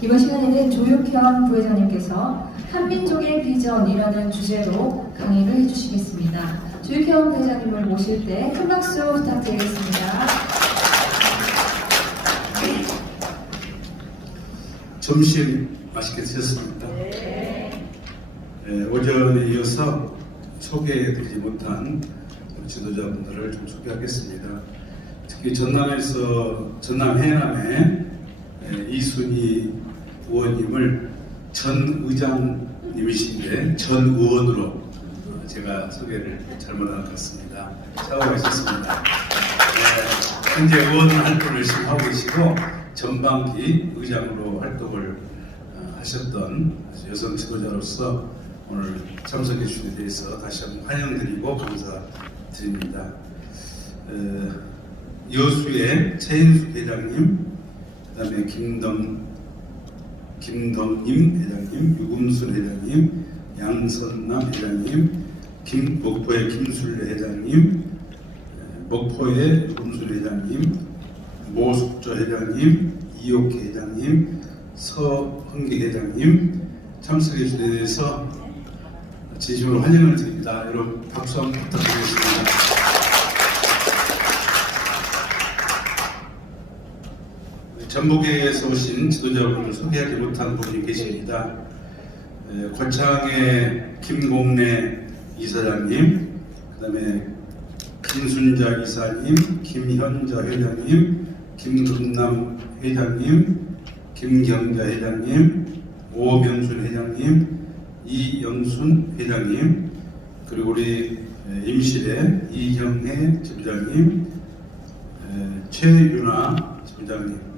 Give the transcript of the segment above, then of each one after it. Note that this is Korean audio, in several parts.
이번 시간에는 조육현 부회장님께서 한민족의 비전이라는 주제로 강의를 해주시겠습니다. 조육현 부회장님을 모실 때 큰 박수 부탁드리겠습니다. 점심 맛있게 드셨습니까? 오전에 이어서 소개해드리지 못한 지도자분들을 좀 소개하겠습니다. 특히 전남 해남의 이순희 의원님을 전 의장님이신데 전 의원으로 제가 소개를 잘못한 것 같습니다. 사과하셨습니다. 현재 의원 활동을 열심히 하고 계시고 전반기 의장으로 활동을 하셨던 여성 지도자로서 오늘 참석해 주신 데 대해서 다시 한번 환영드리고 감사드립니다. 여수의 최인숙 회장님, 그 다음에 김덕임 회장님, 유금순 회장님, 양선남 회장님, 목포의 김술래 회장님, 목포의 유금순 회장님, 모숙조 회장님, 이옥희 회장님, 서흥기 회장님 참석해 주신 데 대해서 진심으로 환영을 드립니다. 여러분 박수 한번 부탁드리겠습니다. 전북에서 오신 지도자분을 소개하지 못한 분이 계십니다. 고창의 김공래 이사장님, 그 다음에 김순자 이사님, 김현자 회장님, 김금남 회장님, 김경자 회장님, 오명순 회장님, 이영순 회장님, 그리고 우리 임실의 이경혜 지부장님, 최윤아 지부장님,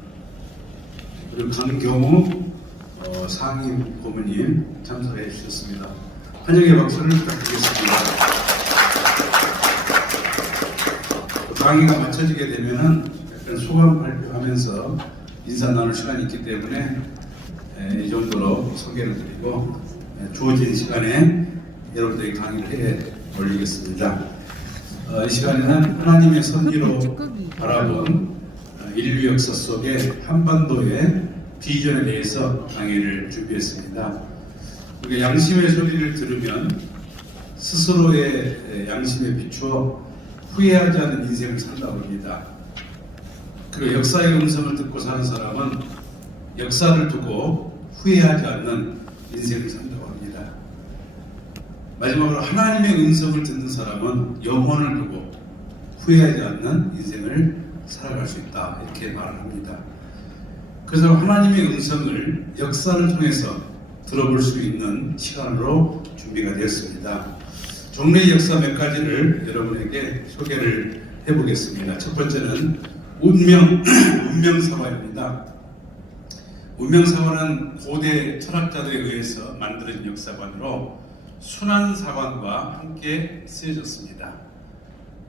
그리고 강경우 상임 고문님 참석해 주셨습니다. 환영의 박수를 부탁드리겠습니다. 강의가 마쳐지게 되면은 약간 소감 발표하면서 인사 나눌 시간이 있기 때문에 이 정도로 소개를 드리고 주어진 시간에 여러분들에게 강의를 해 올리겠습니다. 이 시간에는 하나님의 섭리로 바라본 인류 역사 속의 한반도의 비전에 대해서 강의를 준비했습니다. 우리가 양심의 소리를 들으면 스스로의 양심에 비추어 후회하지 않는 인생을 산다고 합니다. 그리고 역사의 음성을 듣고 사는 사람은 역사를 두고 후회하지 않는 인생을 산다고 합니다. 마지막으로 하나님의 음성을 듣는 사람은 영혼을 두고 후회하지 않는 인생을 살아갈 수 있다, 이렇게 말을 합니다. 그래서 하나님의 음성을 역사를 통해서 들어볼 수 있는 시간으로 준비가 되었습니다. 종래의 역사 몇 가지를 여러분에게 소개를 해보겠습니다. 첫 번째는 운명사관입니다. 운명사관은 고대 철학자들에 의해서 만들어진 역사관으로 순환사관과 함께 쓰여졌습니다.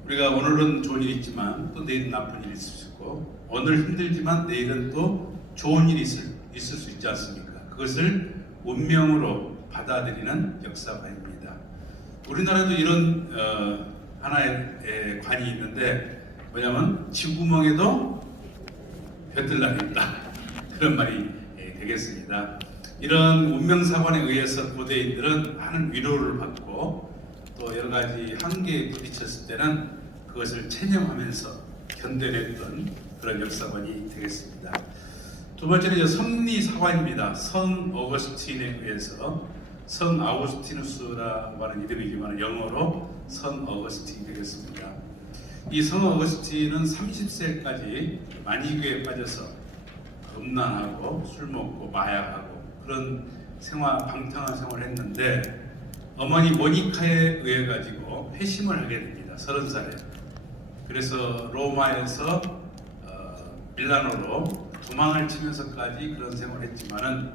우리가 오늘은 좋은 일이 있지만 또 내일은 나쁜 일이 있을 수 있고, 오늘 힘들지만 내일은 또 좋은 일이 있을 수 있지 않습니까? 그것을 운명으로 받아들이는 역사관입니다. 우리나라도 이런 하나의 관이 있는데 뭐냐면 지구멍에도 볕들날이 있다, 그런 말이 되겠습니다. 이런 운명사관에 의해서 고대인들은 많은 위로를 받고 또 여러 가지 한계에 부딪혔을 때는 그것을 체념하면서 견뎌냈던 그런 역사관이 되겠습니다. 두 번째는 섭리사관입니다. 성 어거스틴에 의해서, 성 아우구스티누스라고 하는 이름이지만 영어로 성 어거스틴이 되겠습니다. 이 성 어거스틴은 30세까지 만이교에 빠져서 음란하고 술 먹고 마약하고 그런 방탕한 생활을 했는데, 어머니 모니카에 의해 가지고 회심을 하게 됩니다. 30살에. 그래서 로마에서 밀라노로 도망을 치면서까지 그런 생활을 했지만은,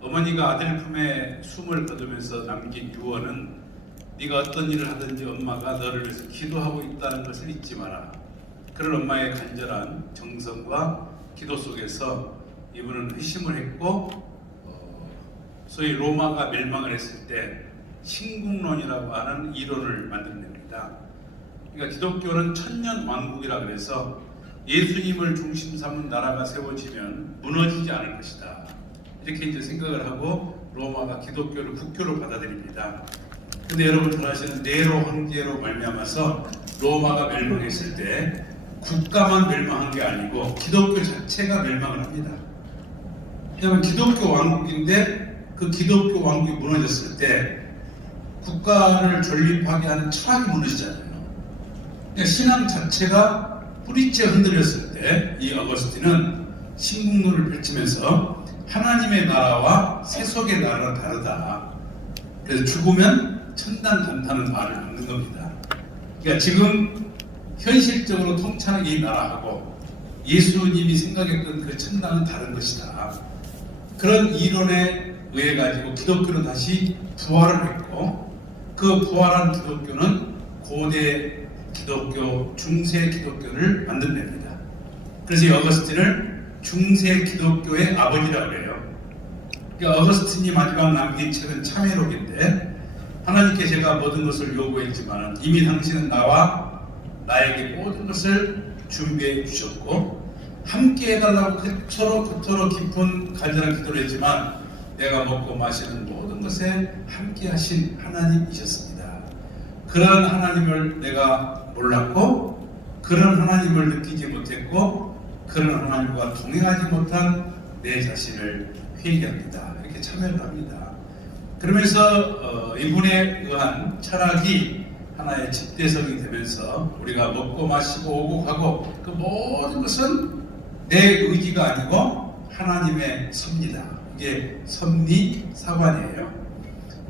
어머니가 아들 품에 숨을 거두면서 남긴 유언은 네가 어떤 일을 하든지 엄마가 너를 위해서 기도하고 있다는 것을 잊지 마라. 그런 엄마의 간절한 정성과 기도 속에서 이분은 회심을 했고, 소위 로마가 멸망을 했을 때 신국론이라고 하는 이론을 만들어냅니다. 그러니까 기독교는 천년 왕국이라 그래서 예수님을 중심 삼은 나라가 세워지면 무너지지 않을 것이다. 이렇게 이제 생각을 하고 로마가 기독교를 국교로 받아들입니다. 근데 여러분 잘 아시는 네로 황제로 말미암아서 로마가 멸망했을 때 국가만 멸망한 게 아니고 기독교 자체가 멸망을 합니다. 왜냐하면 기독교 왕국인데 그 기독교 왕국이 무너졌을 때 국가를 존립하게 하는 철학이 무너지잖아요. 그러니까 신앙 자체가 뿌리째 흔들렸을 때 이 어거스틴은 신국론을 펼치면서 하나님의 나라와 세속의 나라는 다르다. 그래서 죽으면 천당 간다는 말을 만든 겁니다. 그러니까 지금 현실적으로 통치하는 이 나라하고 예수님이 생각했던 그 천당은 다른 것이다. 그런 이론에 의해 가지고 기독교는 다시 부활을 했고 그 부활한 기독교는 고대 기독교, 중세 기독교를 만들어냅니다. 그래서 이 어거스틴을 중세 기독교의 아버지라고 해요. 그러니까 어거스틴이 마지막 남긴 책은 참회록인데 하나님께 제가 모든 것을 요구했지만 이미 당신은 나와 나에게 모든 것을 준비해 주셨고 함께 해달라고 그토록 깊은 간절한 기도를 했지만 내가 먹고 마시는 모든 것에 함께 하신 하나님이셨습니다. 그런 하나님을 내가 몰랐고 그런 하나님을 느끼지 못했고 그런 하나님과 동행하지 못한 내 자신을 회개합니다. 이렇게 참여를 합니다. 그러면서 이분에 의한 철학이 하나의 집대성이 되면서 우리가 먹고 마시고 오고 가고 그 모든 것은 내 의지가 아니고 하나님의 섭리다. 이게 섭리사관이에요.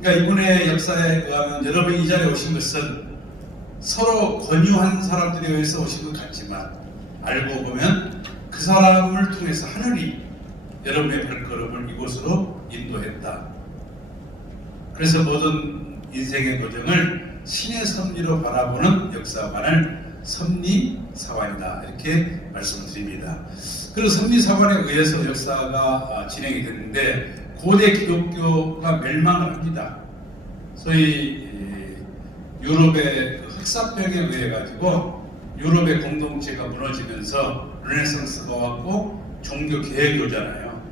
그러니까 이분의 역사에 의하면 여러분이 이 자리에 오신 것은 서로 권유한 사람들에 의해서 오신 것 같지만 알고 보면 그 사람을 통해서 하늘이 여러분의 발걸음을 이곳으로 인도했다. 그래서 모든 인생의 도정을 신의 섭리로 바라보는 역사관을 섭리사관이다. 이렇게 말씀드립니다. 그리고 섭리사관에 의해서 역사가 진행이 됐는데 고대 기독교가 멸망을 합니다. 소위 유럽의 흑사병에 의해 가지고 유럽의 공동체가 무너지면서 르네상스가 왔고 종교 개혁이 오잖아요.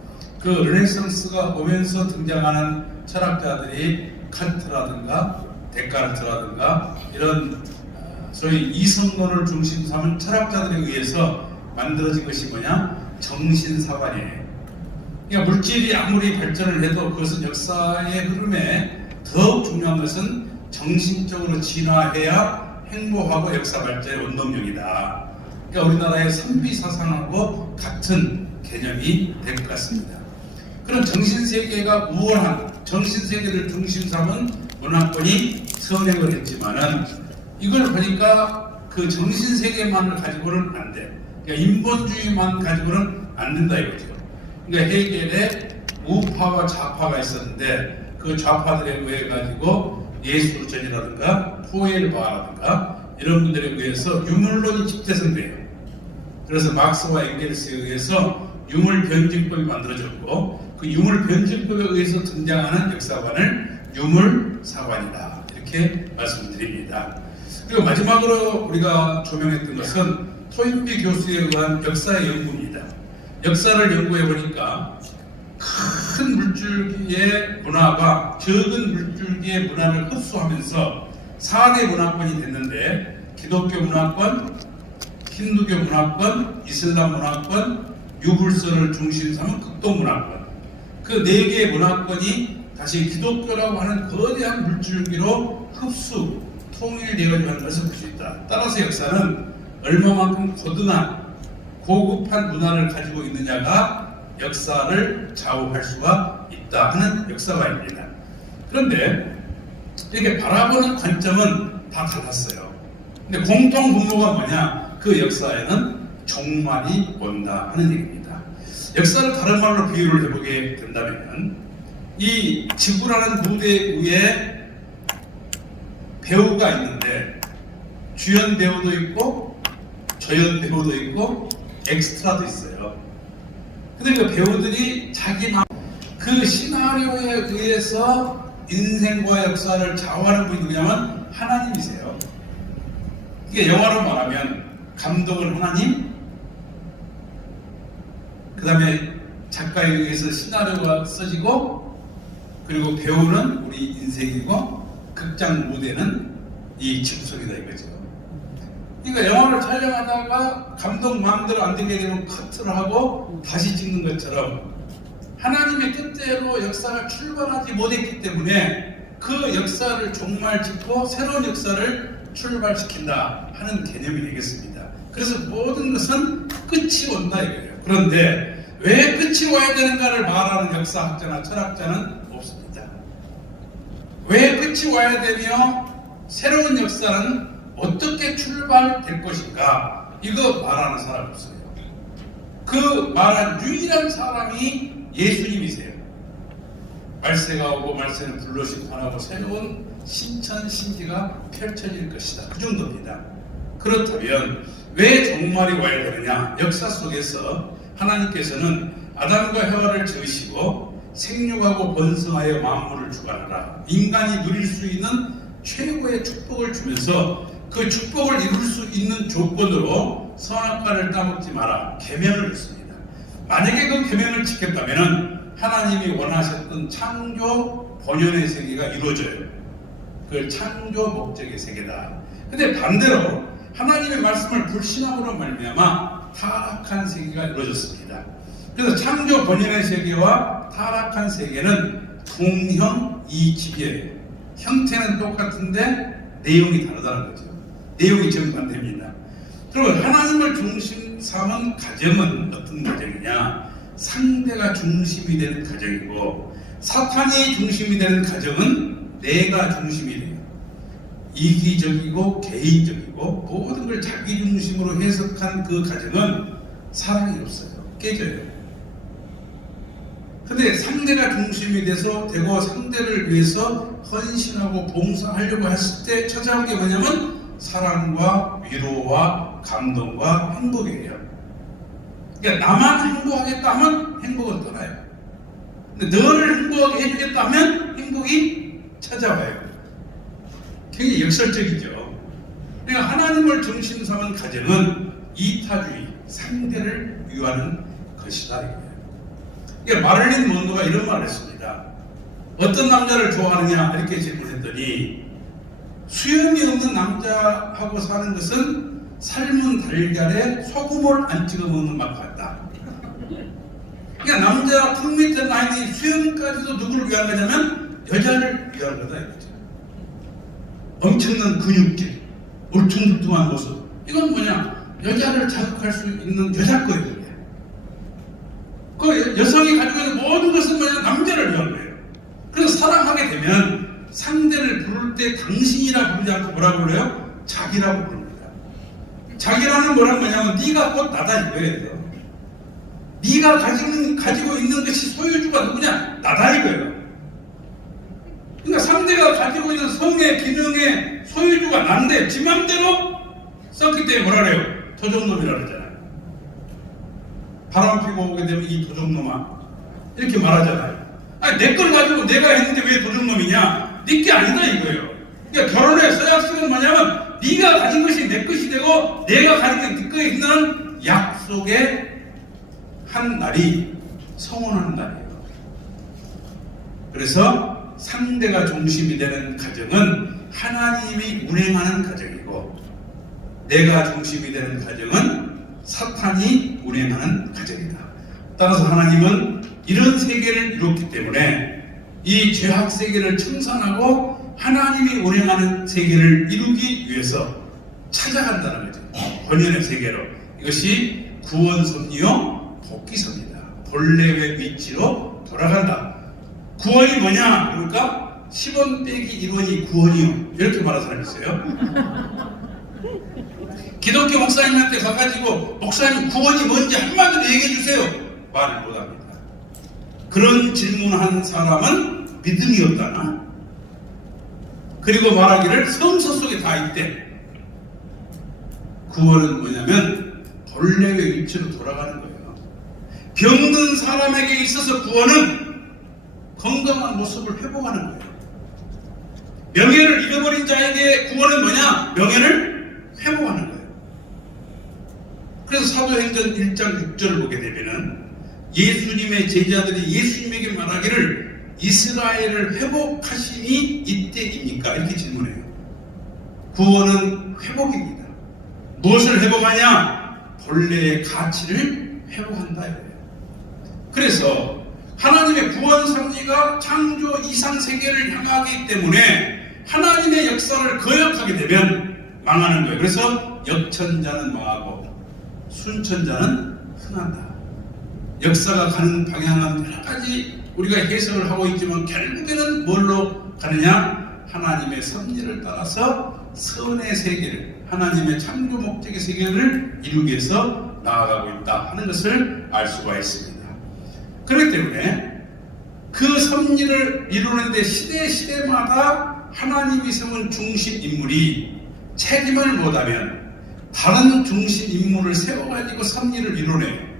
그 르네상스가 오면서 등장하는 철학자들이 칸트라든가 데카르트라든가 이런 소위 이성론을 중심 삼은 철학자들에 의해서 만들어진 것이 뭐냐? 정신사관이에요. 그러니까 물질이 아무리 발전을 해도 그것은 역사의 흐름에 더욱 중요한 것은 정신적으로 진화해야 행복하고 역사 발전의 원동력이다. 그러니까 우리나라의 선비 사상하고 같은 개념이 될 것 같습니다. 그런 정신세계가 우월한 정신세계를 중심 삼은 문화권이 선행을 했지만은 이걸 보니까 그 정신세계만을 가지고는 안 돼. 그러니까 인본주의만 가지고는 안 된다 이거죠. 그러니까 해겔에 우파와 좌파가 있었는데 그 좌파들에 의해 가지고 예수전이라든가 포엘바라든가 이런 분들에 의해서 유물론이 집대성돼요. 그래서 막스와 엥겔스에 의해서 유물변증법이 만들어졌고 그 유물변증법에 의해서 등장하는 역사관을 유물사관이다. 이렇게 말씀드립니다. 그리고 마지막으로 우리가 조명했던 것은 토인비 교수에 의한 역사의 연구입니다. 역사를 연구해 보니까 큰 물줄기의 문화가 적은 물줄기의 문화를 흡수하면서 4대 문화권이 됐는데 기독교 문화권, 힌두교 문화권, 이슬람 문화권, 유불선을 중심 삼은 극동 문화권 그 4개의 문화권이 다시 기독교라고 하는 거대한 물줄기로 흡수, 통일되어가지고 하는 것을 볼 수 있다. 따라서 역사는 얼마만큼 고든한 고급한 문화를 가지고 있느냐가 역사를 좌우할 수가 있다 하는 역사관입니다. 그런데 이렇게 바라보는 관점은 다 달랐어요. 근데 공통 분모가 뭐냐? 그 역사에는 종말이 온다 하는 얘기입니다. 역사를 다른 말로 비유를 해보게 된다면 이 지구라는 무대 위에 배우가 있는데 주연 배우도 있고 조연 배우도 있고 엑스트라도 있어요. 근데 그 배우들이 그 시나리오에 의해서 인생과 역사를 좌우하는 분이 누구냐면 하나님이세요. 이게 영화로 말하면 감독은 하나님, 그 다음에 작가에 의해서 시나리오가 써지고, 그리고 배우는 우리 인생이고, 극장 무대는 이 집속이다 이거죠. 그러니까 영화를 촬영하다가 감독 마음대로 안 되게 되면 커트를 하고 다시 찍는 것처럼 하나님의 뜻대로 역사가 출발하지 못했기 때문에 그 역사를 종말 짓고 새로운 역사를 출발시킨다 하는 개념이 되겠습니다. 그래서 모든 것은 끝이 온다 이거예요. 그런데 왜 끝이 와야 되는가를 말하는 역사학자나 철학자는 없습니다. 왜 끝이 와야 되며 새로운 역사는 어떻게 출발될 것인가, 이거 말하는 사람 없어요. 그 말한 유일한 사람이 예수님이세요. 말세가 오고 말세는 불로 심판하고 새로운 신천신기가 펼쳐질 것이다. 그 정도입니다. 그렇다면 왜 종말이 와야 되느냐? 역사 속에서 하나님께서는 아담과 해와를 지으시고 생육하고 번성하여 만물을 주관하라, 인간이 누릴 수 있는 최고의 축복을 주면서 그 축복을 이룰 수 있는 조건으로 선악과를 따먹지 마라 계명을 했습니다. 만약에 그 계명을 지켰다면 하나님이 원하셨던 창조 본연의 세계가 이루어져요. 그 창조 목적의 세계다. 근데 반대로 하나님의 말씀을 불신함으로 말미암아 타락한 세계가 이루어졌습니다. 그래서 창조 본연의 세계와 타락한 세계는 동형 이지계예요. 형태는 똑같은데 내용이 다르다는 거죠. 내용이 정반대입니다. 그러면 하나님을 중심 삼은 가정은 어떤 가정이냐? 상대가 중심이 되는 가정이고, 사탄이 중심이 되는 가정은 내가 중심이 돼요. 이기적이고 개인적이고 모든 걸 자기 중심으로 해석한 그 가정은 사랑이 없어요. 깨져요. 근데 상대가 중심이 되고 상대를 위해서 헌신하고 봉사하려고 했을 때 찾아온 게 뭐냐면 사랑과 위로와 감동과 행복이에요. 그러니까 나만 행복하겠다 하면 행복은 떠나요. 근데 너를 행복하게 해주겠다 하면 행복이 찾아와요. 굉장히 역설적이죠. 그러니까 하나님을 중심 삼은 가정은 이타주의, 상대를 위하는 것이다. 그러니까 마릴린 먼로가 이런 말을 했습니다. 어떤 남자를 좋아하느냐 이렇게 질문했더니 수염이 없는 남자하고 사는 것은 삶은 달걀에 소금을 안 찍어 먹는 맛 같다. 그러니까 남자 턱 밑에 나이 수염까지도 누구를 위한 거냐면 여자를 위한 거다 이거죠. 엄청난 근육질, 울퉁불퉁한 모습, 이건 뭐냐? 여자를 자극할 수 있는 여자 거예요. 그 여성이 가지고 있는 모든 것은 뭐냐? 남자를 위한 거예요. 그래서 사랑하게 되면 상대를 부를 때 당신이라 부르지 않고 뭐라고 불러요? 자기라고 부릅니다. 자기라는 뭐란 뭐냐면 네가 곧 나다 이거예요. 네가 가지고 있는 것이 소유주가 누구냐? 나다 이거예요. 그러니까 상대가 가지고 있는 성의 기능의 소유주가 난데 지 맘대로 썼기 때문에 뭐라 그래요? 도적놈이라 그러잖아요. 바람 피고 오게 되면 이 도적놈아 이렇게 말하잖아요. 아니 내 걸 가지고 내가 했는데 왜 도적놈이냐? 네 게 아니다 이거예요. 그러니까 결혼의 서약식은 뭐냐면 네가 가진 것이 내 것이 되고 내가 가진 게 네 것이 있는 약속의 한 날이 성혼하는 날이에요. 그래서 상대가 중심이 되는 가정은 하나님이 운행하는 가정이고, 내가 중심이 되는 가정은 사탄이 운행하는 가정이다. 따라서 하나님은 이런 세계를 이뤘기 때문에 이 죄악 세계를 청산하고 하나님이 운행하는 세계를 이루기 위해서 찾아간다는 거죠. 본연의 세계로. 이것이 구원섭리요 복귀섭니다. 본래의 위치로 돌아간다. 구원이 뭐냐? 그러니까 10원 빼기 1원이 구원이요. 이렇게 말하는 사람이 있어요. 기독교 목사님한테 가가지고 목사님 구원이 뭔지 한마디로 얘기해 주세요. 말을 못합니다. 그런 질문한 사람은 믿음이 없다나? 그리고 말하기를 성서 속에 다 있대. 구원은 뭐냐면 본래의 위치로 돌아가는 거예요. 병든 사람에게 있어서 구원은 건강한 모습을 회복하는 거예요. 명예를 잃어버린 자에게 구원은 뭐냐? 명예를 회복하는 거예요. 그래서 사도행전 1장 6절을 보게 되면은 예수님의 제자들이 예수님에게 말하기를 이스라엘을 회복하심이 이때입니까? 이렇게 질문해요. 구원은 회복입니다. 무엇을 회복하냐? 본래의 가치를 회복한다. 그래서 하나님의 구원 섭리가 창조 이상 세계를 향하기 때문에 하나님의 역사를 거역하게 되면 망하는 거예요. 그래서 역천자는 망하고 순천자는 흥한다. 역사가 가는 방향은 여러 가지 우리가 해석을 하고 있지만 결국에는 뭘로 가느냐? 하나님의 섭리를 따라서 선의 세계를, 하나님의 창조 목적의 세계를 이루기 위해서 나아가고 있다 하는 것을 알 수가 있습니다. 그렇기 때문에 그 섭리를 이루는데 시대마다 하나님이 세운 중심 인물이 책임을 못하면 다른 중심 인물을 세워가지고 섭리를 이루네요.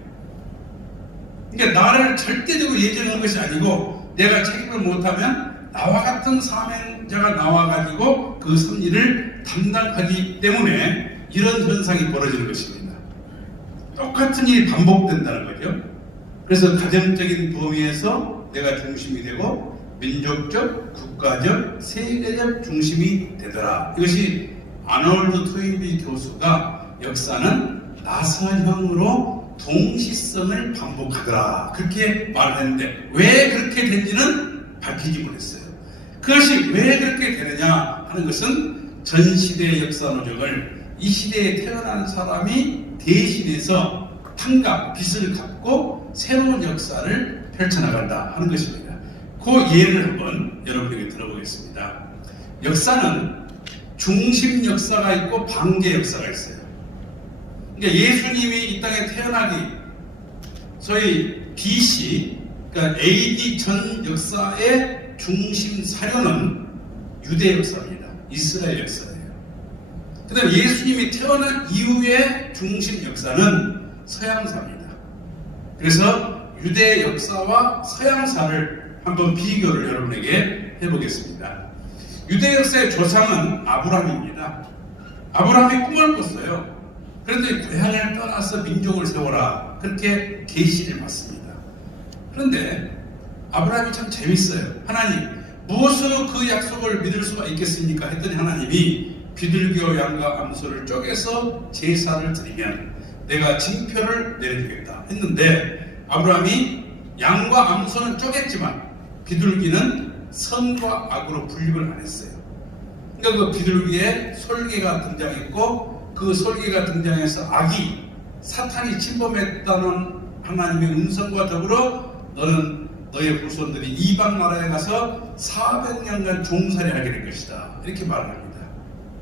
그러니까 나를 절대적으로 예정한 것이 아니고 내가 책임을 못하면 나와 같은 사명자가 나와가지고 그 섭리를 담당하기 때문에 이런 현상이 벌어지는 것입니다. 똑같은 일이 반복된다는 거죠. 그래서 가정적인 범위에서 내가 중심이 되고 민족적, 국가적, 세계적 중심이 되더라. 이것이 아놀드 토인비 교수가 역사는 나사형으로 동시성을 반복하더라. 그렇게 말을 했는데 왜 그렇게 된지는 밝히지 못했어요. 그것이 왜 그렇게 되느냐 하는 것은 전 시대의 역사 노정을 이 시대에 태어난 사람이 대신해서 탕감, 빚을 갚고 새로운 역사를 펼쳐나간다 하는 것입니다. 그 예를 한번 여러분에게 들어보겠습니다. 역사는 중심 역사가 있고 반개 역사가 있어요. 그러니까 예수님이 이 땅에 태어나기 소위 BC, 그러니까 AD 전 역사의 중심 사료는 유대 역사입니다. 이스라엘 역사예요. 그 다음에 예수님이 태어난 이후의 중심 역사는 서양사입니다. 그래서 유대 역사와 서양사를 한번 비교를 여러분에게 해보겠습니다. 유대 역사의 조상은 아브라함입니다. 아브라함이 꿈을 꿨어요. 그런데 고향을 떠나서 민족을 세워라. 그렇게 계시를 받습니다. 그런데 아브라함이 참 재밌어요. 하나님, 무엇으로 그 약속을 믿을 수가 있겠습니까? 했더니 하나님이 비둘기와 양과 암소를 쪼개서 제사를 드리면 내가 징표를 내려주겠다 했는데 아브라함이 양과 암소는 쪼갰지만 비둘기는 선과 악으로 분립을 안 했어요. 그러니까 그 비둘기에 솔개가 등장했고 그 솔개가 등장해서 악이 사탄이 침범했다는 하나님의 음성과 더불어 너는 너의 후손들이 이방 나라에 가서 400년간 종살이 하게 될 것이다. 이렇게 말을 합니다.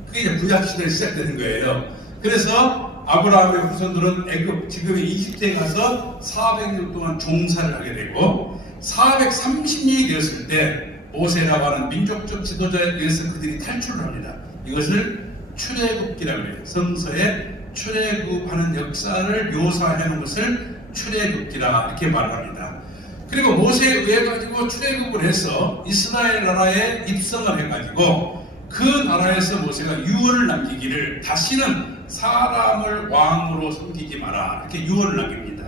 그게 이제 구약시대에 시작되는 거예요. 그래서 아브라함의 후손들은 애굽, 지금의 이집트에 가서 400년 동안 종살을 하게 되고 430년이 되었을 때 모세라고 하는 민족적 지도자에 의해서 그들이 탈출을 합니다. 이것을 출애굽기라고 해요. 성서에 출애굽하는 역사를 묘사해 놓은 것을 출애굽기라 이렇게 말합니다. 그리고 모세에 의해 가지고 출애굽을 해서 이스라엘 나라에 입성을 해가지고 그 나라에서 모세가 유언을 남기기를 다시는 사람을 왕으로 섬기지 마라 이렇게 유언을 남깁니다.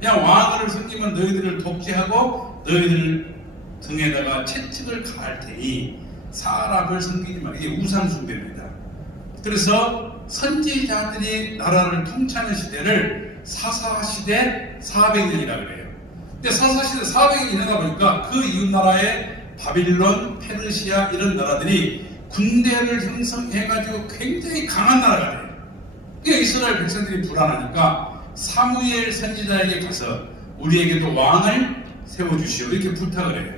그냥 왕을 섬기면 너희들을 독재하고 너희들 등에다가 채찍을 가할 테니 사람을 섬기지 마라. 이게 우상 숭배입니다. 그래서 선지자들이 나라를 통치하는 시대를 사사시대 400년이라고 그래요. 근데 사사시대 400년이 지나다 보니까 그 이웃 나라의 바빌론, 페르시아 이런 나라들이 군대를 형성해가지고 굉장히 강한 나라가 돼요. 그러니까 이스라엘 백성들이 불안하니까 사무엘 선지자에게 가서 우리에게도 왕을 세워주시오 이렇게 부탁을 해요.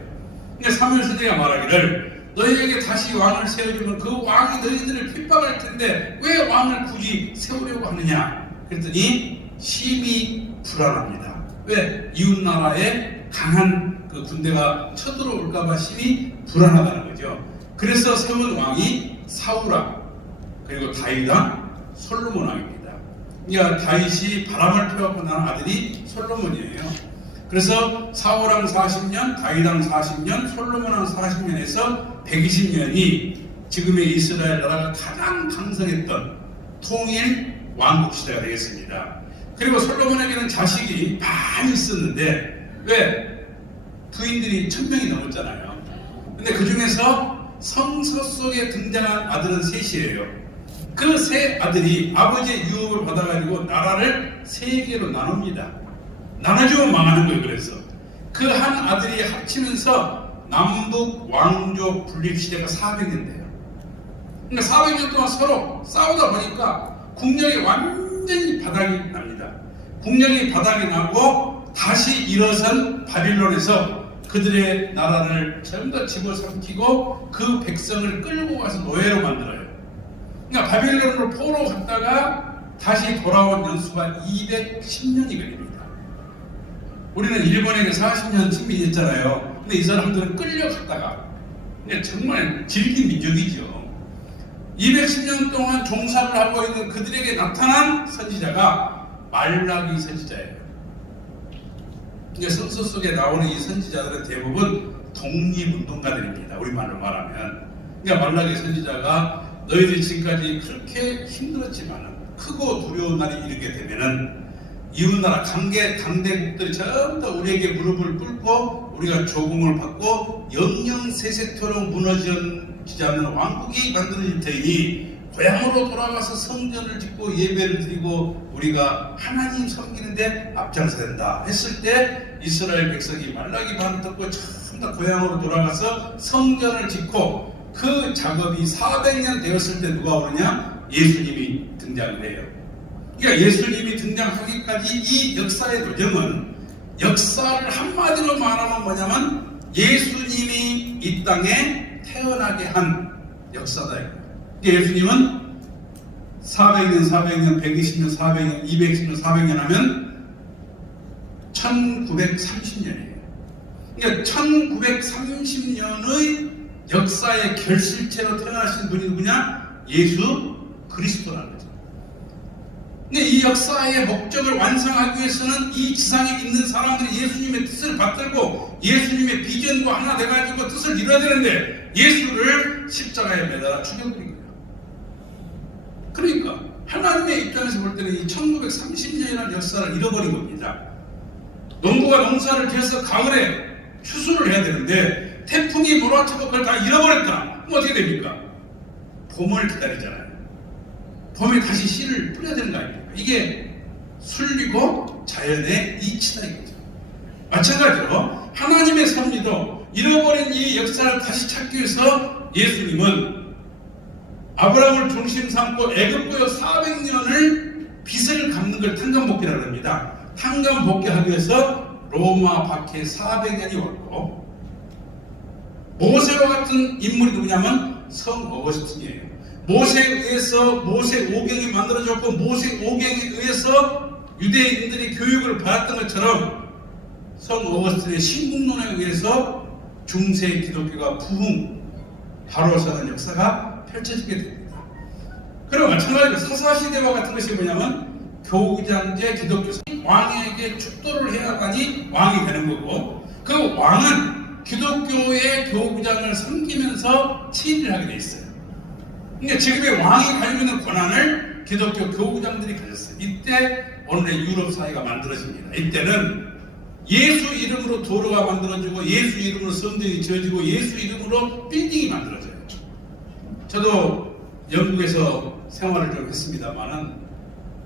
그러니까 사무엘 선지자가 말하기를 너희에게 다시 왕을 세워주면 그 왕이 너희들을 핍박할 텐데 왜 왕을 굳이 세우려고 하느냐 그랬더니 심히 불안합니다. 왜? 이웃나라에 강한 그 군대가 쳐들어올까봐 심히 불안하다는 거죠. 그래서 세운 왕이 사울왕 그리고 다윗왕 솔로몬 왕입니다. 그러니까 다윗이 바람을 피워갖고 난 아들이 솔로몬이에요. 그래서 사울왕 40년, 다윗왕 40년, 솔로몬왕 40년에서 120년이 지금의 이스라엘 나라가 가장 강성했던 통일 왕국 시대가 되겠습니다. 그리고 솔로몬에게는 자식이 많이 있었는데 왜? 부인들이 1000명이 넘었잖아요. 근데 그 중에서 성서 속에 등장한 아들은 셋이에요. 그 세 아들이 아버지의 유업을 받아가지고 나라를 3개로 나눕니다. 나눠주면 망하는 거예요. 그래서 그 한 아들이 합치면서 남북 왕조 분립 시대가 400년 돼요. 그러니까 400년 동안 서로 싸우다 보니까 국력이 완전히 바닥이 납니다. 국력이 바닥이 나고 다시 일어선 바빌론에서 그들의 나라를 전부 다 집어삼키고 그 백성을 끌고 가서 노예로 만들어요. 그러니까 바빌론으로 포로 갔다가 다시 돌아온 연수가 210년이 걸립니다. 우리는 일본에게 40년 식민했잖아요. 근데 이 사람들은 끌려갔다가 정말 질긴 민족이죠. 210년 동안 종사를 하고 있는 그들에게 나타난 선지자가 말라기 선지자예요. 성서 속에 나오는 이 선지자들은 대부분 독립운동가들입니다. 우리말로 말하면. 그러니까 말라기 선지자가 너희들이 지금까지 그렇게 힘들었지만 크고 두려운 날이 이르게 되면은 이웃나라 강대국들이 전부 다 우리에게 무릎을 꿇고 우리가 조공을 받고 영영 세세토록 무너지지 않는 왕국이 만들어질 테니 고향으로 돌아가서 성전을 짓고 예배를 드리고 우리가 하나님 섬기는데 앞장서야 된다 했을 때 이스라엘 백성이 말라기 반을 듣고 전부 다 고향으로 돌아가서 성전을 짓고 그 작업이 400년 되었을 때 누가 오느냐? 예수님이 등장을 해요. 그러니까 예수님이 등장하기까지 이 역사의 도정은 역사를 한마디로 말하면 뭐냐면 예수님이 이 땅에 태어나게 한 역사다. 그러니까 예수님은 400년, 400년, 120년, 400년, 210년, 400년 하면 1930년이에요. 그러니까 1930년의 역사의 결실체로 태어나신 분이 누구냐? 예수 그리스도라는 거죠. 근데 이 역사의 목적을 완성하기 위해서는 이 지상에 있는 사람들이 예수님의 뜻을 받들고 예수님의 비전과 하나 돼가지고 뜻을 이뤄야 되는데 예수를 십자가에 매달아 죽여버린 거예요. 그러니까 하나님의 입장에서 볼 때는 이 1930년이라는 역사를 잃어버린 겁니다. 농부가 농사를 지어서 가을에 추수를 해야 되는데 태풍이 몰아치고 그걸 다 잃어버렸다. 그럼 어떻게 됩니까? 봄을 기다리잖아요. 봄에 다시 씨를 뿌려야 되는 거 아닙니까? 이게 순리고 자연의 이치다 이거죠. 마찬가지로 하나님의 섭리도 잃어버린 이 역사를 다시 찾기 위해서 예수님은 아브라함을 중심 삼고 애굽고요 400년을 빚을 갚는 걸 탕감복귀라고 합니다. 탕감복귀하기 위해서 로마 박해 400년이 왔고 모세와 같은 인물이 누구냐면 성 어거스틴이에요. 모세에 의해서 모세 오경이 만들어졌고 모세 오경에 의해서 유대인들이 교육을 받았던 것처럼 성 어거스틴의 신국론에 의해서 중세 기독교가 부흥 바로 서는 역사가 펼쳐지게 됩니다. 그리고 마찬가지로 사사시대와 같은 것이 뭐냐면 교우장제 기독교 왕에게 축도를 해야만이 왕이 되는 거고 그 왕은 기독교의 교우장을 섬기면서 치인을 하게 돼 있어요. 그러니까 지금의 왕이 가지고 있는 권한을 기독교 교우장들이 가졌어요. 이때 오늘의 유럽 사회가 만들어집니다. 이때는 예수 이름으로 도로가 만들어지고 예수 이름으로 성전이 지어지고 예수 이름으로 빌딩이 만들어져요. 저도 영국에서 생활을 좀 했습니다만은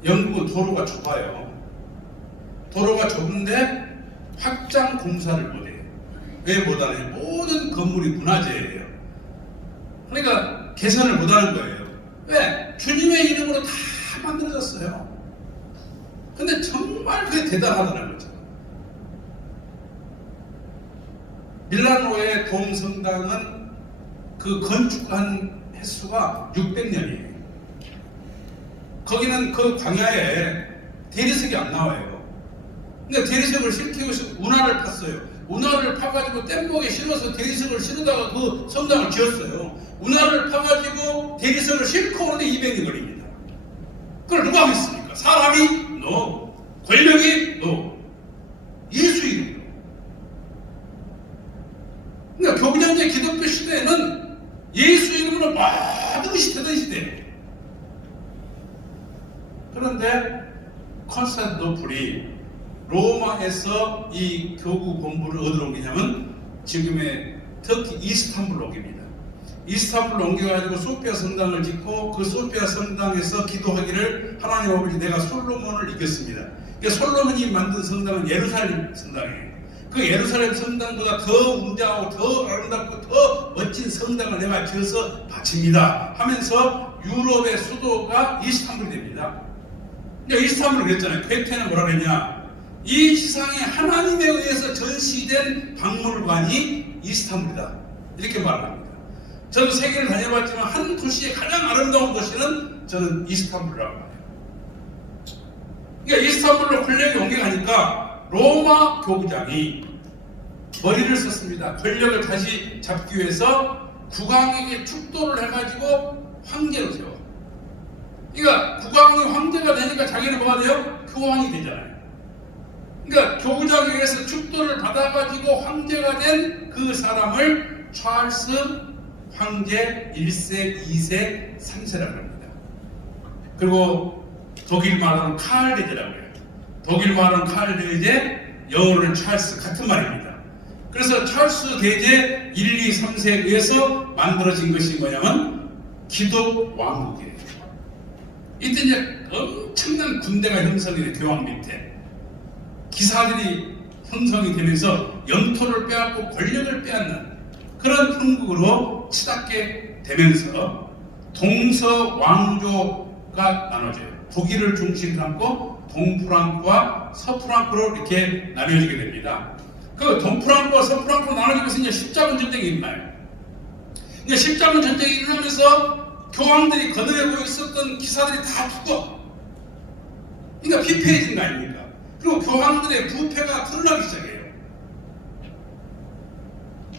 영국은 도로가 좁아요. 도로가 좁은데 확장 공사를 못해요. 왜 못하냐? 모든 건물이 문화재예요. 그러니까 개선을 못하는 거예요. 왜? 주님의 이름으로 다 만들어졌어요. 근데 정말 그게 대단하다는 거죠. 밀라노의 돔 성당은 그 건축한 횟수가 600년이에요. 거기는 그 광야에 대리석이 안 나와요. 근데 대리석을 실기 위해서 운하를 팠어요. 운하를 파가지고 뗏목에 실어서 대리석을 실으다가 그 성당을 지었어요. 운하를 파가지고 대리석을 싣고 오는데 200년 걸립니다. 그걸 누가 하겠습니까? 사람이? No. 권력이? No. 예수 이름으로. 그러니까 교부장제 기독교 시대에는 예수 이름으로 모든 것이 되던 시대예요. 그런데 콘스탄티노플이 로마에서 이 교구 본부를 어디로 옮기냐면 지금의 터키 이스탄불로 옮깁니다. 이스탄불로 옮겨가지고 소피아 성당을 짓고 그 소피아 성당에서 기도하기를 하나님 아버지 내가 솔로몬을 이겼습니다. 그러니까 솔로몬이 만든 성당은 예루살렘 성당이에요. 그 예루살렘 성당보다 더 웅장하고 더 아름답고 더 멋진 성당을 내가 지어서 바칩니다 하면서 유럽의 수도가 이스탄불이 됩니다. 그러니까 이스탄불을 그랬잖아요. 괴테는 뭐라 그랬냐, 이 세상에 하나님에 의해서 전시된 박물관이 이스탄불이다 이렇게 말을 합니다. 저는 세계를 다녀봤지만 한 도시의 가장 아름다운 도시는 저는 이스탄불이라고 해요. 그러니까 이스탄불로 권력이 옮겨가니까 로마 교구장이 머리를 썼습니다. 권력을 다시 잡기 위해서 국왕에게 축도를 해가지고 황제로 세워. 그러니까 국왕이 황제가 되니까 자기는 뭐가 돼요? 교황이 되잖아요. 그러니까 교구장에 의해서 축도를 받아가지고 황제가 된 그 사람을 찰스 황제 1세, 2세, 3세라고 합니다. 그리고 독일 말로는 칼 대제라고 해요. 독일 말로는 칼 대제, 영어로는 찰스 같은 말입니다. 그래서 찰스 대제 1, 2, 3세에 의해서 만들어진 것이 뭐냐면 기독 왕국이에요. 이때 이제 엄청난 군대가 형성이 돼. 교황 밑에 기사들이 형성이 되면서 영토를 빼앗고 권력을 빼앗는 그런 형국으로 치닫게 되면서 동서왕조가 나눠져요. 독일을 중심 삼고 동프랑크와 서프랑크로 이렇게 나뉘어지게 됩니다. 그 동프랑크와 서프랑크로 나눠지면서 이제 십자군 전쟁이 일어나요. 이제 십자군 전쟁이 일어나면서 교황들이 거느리고 있었던 기사들이 다 죽어. 그러니까 피폐해진 거 아닙니까? 그리고 교황들의 부패가 드러나기 시작해요.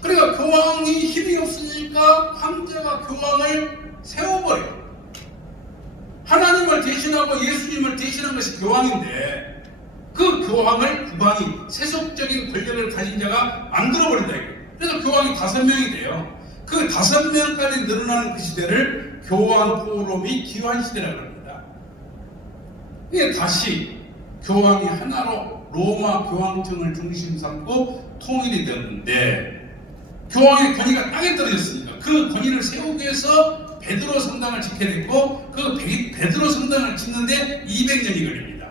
그러니까 교황이 힘이 없으니까 황제가 교황을 세워버려요. 하나님을 대신하고 예수님을 대신한 것이 교황인데 그 교황을 국왕이 세속적인 권력을 가진 자가 만들어버린다. 그래서 교황이 5명이 돼요. 그 5명까지 늘어나는 그 시대를 교황 포럼이 기환시대라고 합니다. 이게 다시 교황이 하나로 로마 교황청을 중심 삼고 통일이 되었는데 교황의 권위가 땅에 떨어졌으니까 그 권위를 세우기 위해서 베드로 성당을 짓게 됐고 그 베드로 성당을 짓는데 200년이 걸립니다.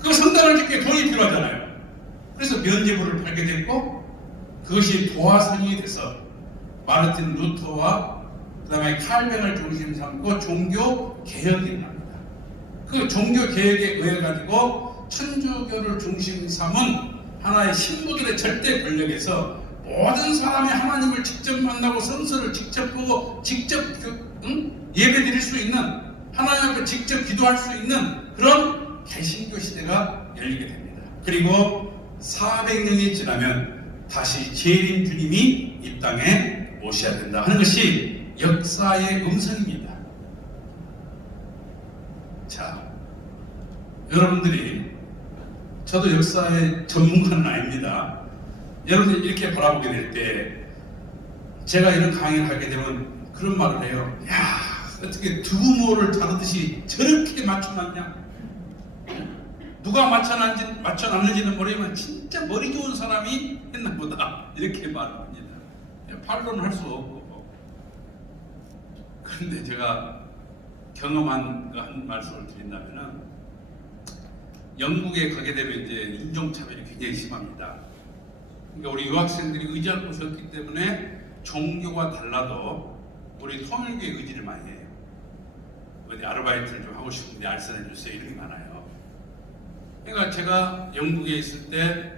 그 성당을 짓기에 돈이 필요하잖아요. 그래서 면제부를 팔게 됐고 그것이 도화선이 돼서 마르틴 루터와 그 다음에 칼뱅을 중심 삼고 종교 개혁이 일어납니다. 그 종교 개혁에 의해 가지고 천주교를 중심 삼은 하나의 신부들의 절대 권력에서 모든 사람이 하나님을 직접 만나고 성서를 직접 보고 직접 예배 드릴 수 있는, 하나님 앞에 직접 기도할 수 있는 그런 개신교 시대가 열리게 됩니다. 그리고 400년이 지나면 다시 재림 주님이 이 땅에 오셔야 된다 하는 것이 역사의 음성입니다. 자, 여러분들이, 저도 역사의 전문가는 아닙니다. 여러분들이 이렇게 바라보게 될 때 제가 이런 강의를 하게 되면 그런 말을 해요. 야, 어떻게 두부모를 자르듯이 저렇게 맞춰놨냐? 누가 맞춰놨는지는 모르지만 진짜 머리 좋은 사람이 했나 보다 이렇게 말합니다. 반론을 할 수 없고. 그런데 제가 경험한 한 말씀을 드린다면은, 영국에 가게 되면 이제 인종차별이 굉장히 심합니다. 그러니까 우리 유학생들이 의지할 곳이 없기 때문에 종교가 달라도 우리 통일교의 의지를 많이 해요. 어디 아르바이트를 좀 하고 싶은데 알선해 주세요, 이런 게 많아요. 그러니까 제가 영국에 있을 때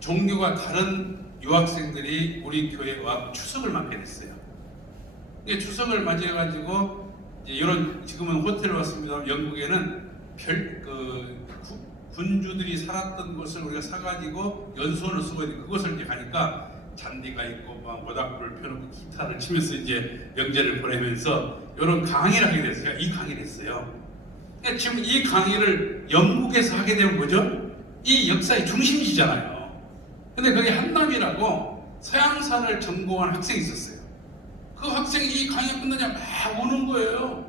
종교가 다른 유학생들이 우리 교회에 와서 추석을 맞게 됐어요. 추석을 맞이해가지고 이런, 지금은 호텔을 왔습니다. 영국에는 군주들이 살았던 곳을 우리가 사가지고 연수원을 쓰고 있는데, 그곳을 이제 가니까 잔디가 있고 막 모닥불을 펴놓고 기타를 치면서 이제 명제를 보내면서 이런 강의를 하게 됐어요. 제가 이 강의를 했어요. 그러니까 지금 이 강의를 영국에서 하게 되면 뭐죠? 이 역사의 중심지잖아요. 근데 거기 한남이라고 서양사를 전공한 학생이 있었어요. 그 학생이 이 강의 끝나자 막 우는 거예요.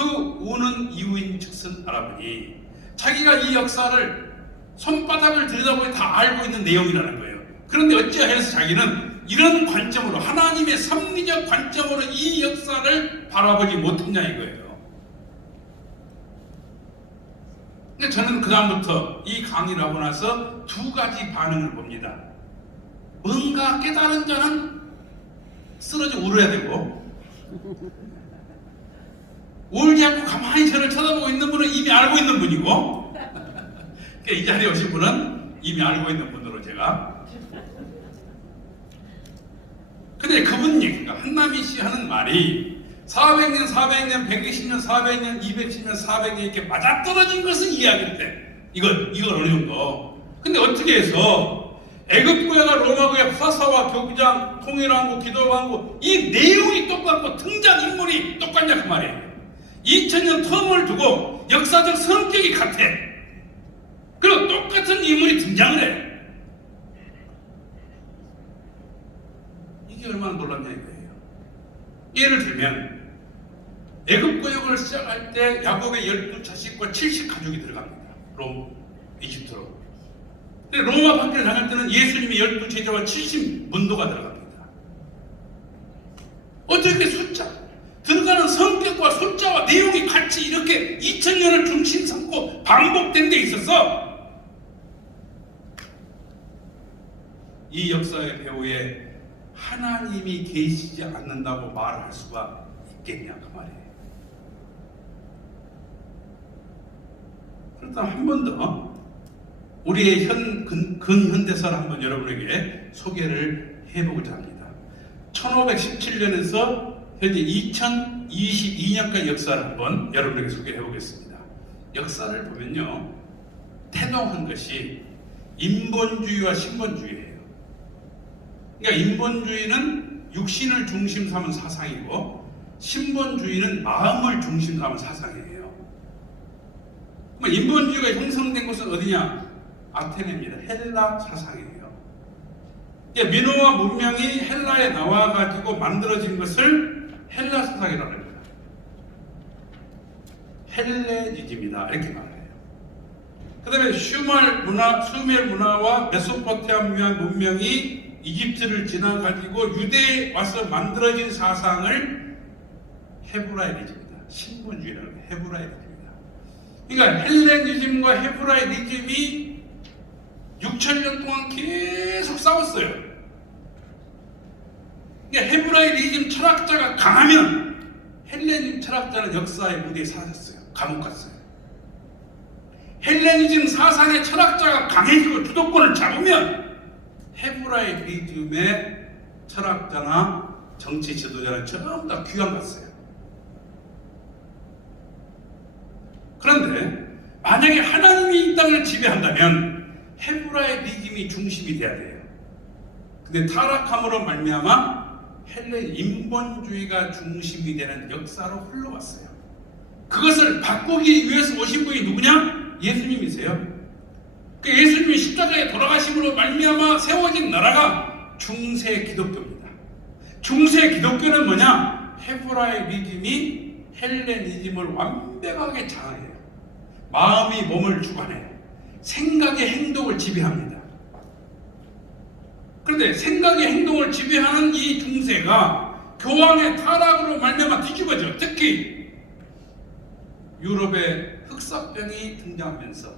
그 우는 이유인 즉슨 알아보니 자기가 이 역사를 손바닥을 들여다보니 다 알고 있는 내용이라는 거예요. 그런데 어찌하여서 자기는 이런 관점으로, 하나님의 섭리적 관점으로 이 역사를 바라보지 못했냐 이거예요. 근데 저는 그 다음부터 이 강의를 하고 나서 두 가지 반응을 봅니다. 뭔가 깨달은 자는 쓰러져 울어야 되고, 울지 않고 가만히 저를 쳐다보고 있는 분은 이미 알고 있는 분이고, 그러니까 이 자리에 오신 분은 이미 알고 있는 분으로 제가. 근데 그분 얘기가, 한남희 씨 하는 말이 400년, 400년, 120년, 400년, 210년, 400년 이렇게 맞아떨어진 것은 이해하겠대. 이건 어느 정도. 근데 어떻게 해서 애국구야가 로마구야, 사사와 교구장, 통일왕국, 기도왕국 이 내용이 똑같고 등장인물이 똑같냐 그 말이에요. 2000년 텀을 두고 역사적 성격이 같아. 그리고 똑같은 인물이 등장을 해. 이게 얼마나 놀랍냐 이거예요. 예를 들면 애국구역을 시작할 때 야곱의 12자식과 70가족이 들어갑니다. 이집트로. 근데 로마 박해를 당할 때는 예수님의 12제자와 70문도가 들어갑니다. 어떻게 숫자, 들어가는 성격과 숫자와 내용이 같이 이렇게 2000년을 중심 삼고 반복된 데 있어서 이 역사의 배후에 하나님이 계시지 않는다고 말할 수가 있겠냐 그 말이에요. 그렇다면 한 번 더 우리의 근현대사를 한번 여러분에게 소개를 해보고자 합니다. 1517년에서 현재 2022년까지 역사를 한번 여러분에게 소개해 보겠습니다. 역사를 보면요, 태동한 것이 인본주의와 신본주의예요. 그러니까 인본주의는 육신을 중심 삼은 사상이고 신본주의는 마음을 중심 삼은 사상이에요. 그럼 인본주의가 형성된 곳은 어디냐? 아테네입니다. 헬라 사상이에요. 그러니까 민호와 문명이 헬라에 나와가지고 만들어진 것을 헬라 사상이라고 합니다. 헬레니즘이다 이렇게 말해요. 그 다음에 수메르 문화와 메소포타미아 문명이 이집트를 지나가지고 유대에 와서 만들어진 사상을 헤브라이즘이다. 신본주의라고 해요. 헤브라이즘이다. 그러니까 헬레니즘과 헤브라이즘이 6000년 동안 계속 싸웠어요. 그러니까 헤브라이즘 철학자가 강하면 헬레니즘 철학자는 역사의 무대에 사라졌어요. 감옥 갔어요. 헬레니즘 사상의 철학자가 강해지고 주도권을 잡으면 헤브라이즘의 철학자나 정치 지도자는 전부 다 귀양 갔어요. 그런데 만약에 하나님이 이 땅을 지배한다면 헤브라이즘이 중심이 돼야 돼요. 근데 타락함으로 말미암아 인본주의가 중심이 되는 역사로 흘러왔어요. 그것을 바꾸기 위해서 오신 분이 누구냐? 예수님이세요. 그 예수님이 십자가에 돌아가심으로 말미암아 세워진 나라가 중세 기독교입니다. 중세 기독교는 뭐냐? 헤브라이즘이 헬레니즘을 완벽하게 장악해요. 마음이 몸을 주관해요. 생각의 행동을 지배합니다. 그런데 생각의 행동을 지배하는 이 중세가 교황의 타락으로 말미암아 뒤집어져. 특히 유럽의 흑사병이 등장하면서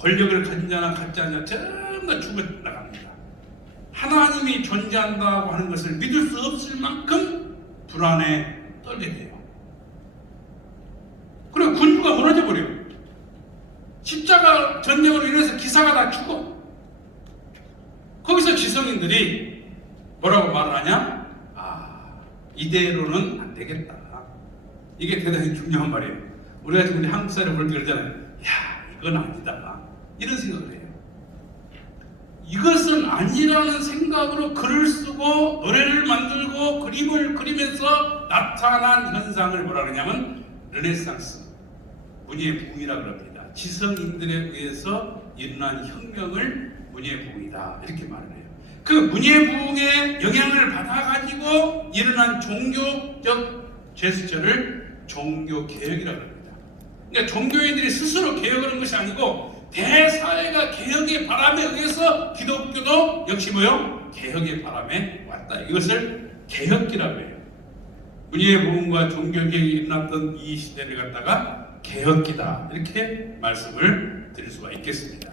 권력을 가진 자나 갖지 않은 자 전부 다 죽어나갑니다. 하나님이 존재한다고 하는 것을 믿을 수 없을 만큼 불안에 떨게 돼요. 그리고 군주가 무너져 버려요. 십자가 전쟁으로 인해서 기사가 다 죽어. 거기서 지성인들이 뭐라고 말을 하냐? 이대로는 안 되겠다. 이게 대단히 중요한 말이에요. 우리가 지금 한국 사회를 볼 때 그러잖아요. 이건 아니다. 이런 생각을 해요. 이것은 아니라는 생각으로 글을 쓰고 노래를 만들고 그림을 그리면서 나타난 현상을 뭐라 그러냐면 르네상스, 문예의 부흥이라고 합니다. 지성인들에 의해서 일어난 혁명을 문예의 부흥이다 이렇게 말을 해요. 그 문예의 부흥의 영향을 받아가지고 일어난 종교적 제스처를 종교 개혁이라고 합니다. 그러니까 종교인들이 스스로 개혁하는 것이 아니고 대사회가 개혁의 바람에 의해서 기독교도 역시 뭐요? 개혁의 바람에 왔다. 이것을 개혁기라고 해요. 은혜의 복음과 종교개혁이 일어났던 이 시대를 갖다가 개혁기다, 이렇게 말씀을 드릴 수가 있겠습니다.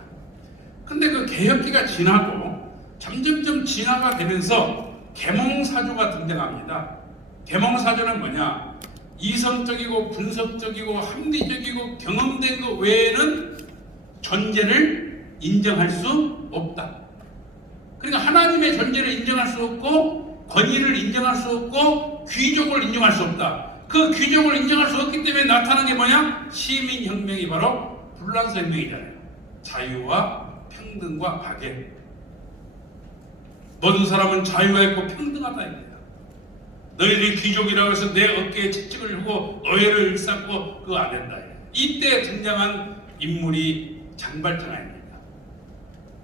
근데 그 개혁기가 지나고 점점점 진화가 되면서 계몽사조가 등장합니다. 계몽사조는 뭐냐? 이성적이고 분석적이고 합리적이고 경험된 것 외에는 존재를 인정할 수 없다. 그러니까 하나님의 존재를 인정할 수 없고 권위를 인정할 수 없고 귀족을 인정할 수 없다. 그 귀족을 인정할 수 없기 때문에 나타난 게 뭐냐? 시민혁명이 바로 불란서 혁명이잖아요. 자유와 평등과 박애. 모든 사람은 자유가 있고 평등하다입니다. 너희들이 귀족이라고 해서 내 어깨에 채찍을 휘고 노예를 일삼고 그거 안 된다. 이때 등장한 인물이 장발장 아닙니까?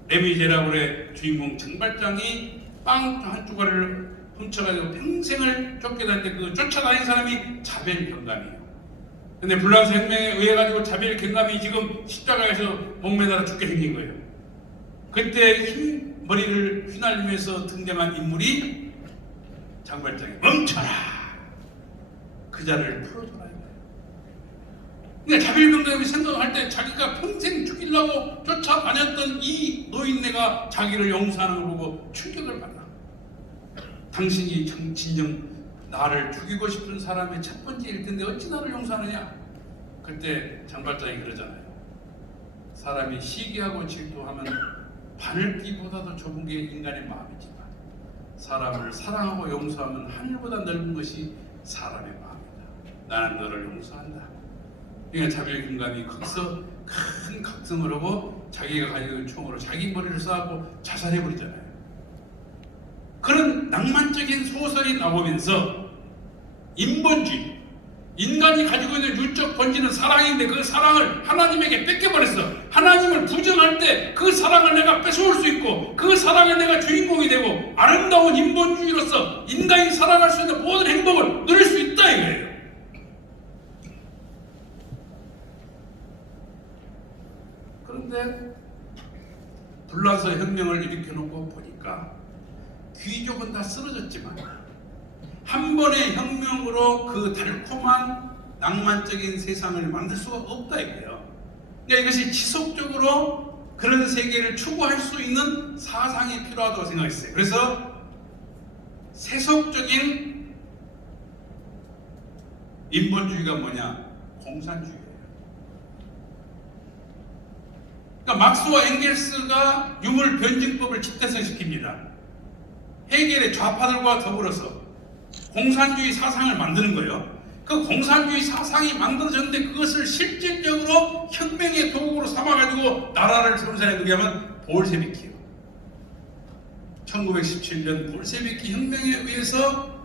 레미제라블의 주인공 장발장이 빵 한 조각을 훔쳐가지고 평생을 쫓겨다니는데 그 쫓아다닌 사람이 자벨 경감이에요. 근데 불란서 혁명에 의해 가지고 자벨 경감이 지금 십자가에서 목매달아 죽게 생긴 거예요. 그때 흰 머리를 휘날리면서 등장한 인물이 장발장이 멈춰라! 그 자를 풀어줘라. 그러니까 자벨 경감이 생각할 때 자기가 평생 죽이려고 쫓아다녔던 이 노인네가 자기를 용서하는 걸 보고 충격을 받아. 당신이 진정 나를 죽이고 싶은 사람의 첫 번째일 텐데 어찌 나를 용서하느냐? 그때 장발장이 그러잖아요. 사람이 시기하고 질투하면 바늘기보다도 좁은 게 인간의 마음이지만 사람을 사랑하고 용서하면 하늘보다 넓은 것이 사람의 마음이다. 나는 너를 용서한다. 그러니까 자벨 경감이 거기서 큰 각성을 하고 자기가 가지고 있는 총으로 자기 머리를 쏴고 자살해버리잖아요. 그런 낭만적인 소설이 나오면서 인본주의, 인간이 가지고 있는 율적 본질은 사랑인데 그 사랑을 하나님에게 뺏겨버렸어. 하나님을 부정할 때 그 사랑을 내가 뺏어올 수 있고 그 사랑에 내가 주인공이 되고 아름다운 인본주의로서 인간이 사랑할 수 있는 모든 행복을 누릴 수 있다 이거예요. 그런데 불란서 혁명을 일으켜놓고 보니까 귀족은 다 쓰러졌지만 한 번의 혁명으로 그 달콤한 낭만적인 세상을 만들 수가 없다 이거예요. 그러니까 이것이 지속적으로 그런 세계를 추구할 수 있는 사상이 필요하다고 생각했어요. 그래서 세속적인 인본주의가 뭐냐? 공산주의예요. 그러니까 막스와 엥겔스가 유물 변증법을 집대성시킵니다. 헤겔의 좌파들과 더불어서 공산주의 사상을 만드는 거예요. 그 공산주의 사상이 만들어졌는데 그것을 실질적으로 혁명의 도구로 삼아가지고 나라를 세운 사람이 누구냐면 볼셰비키예요. 1917년 볼셰비키 혁명에 의해서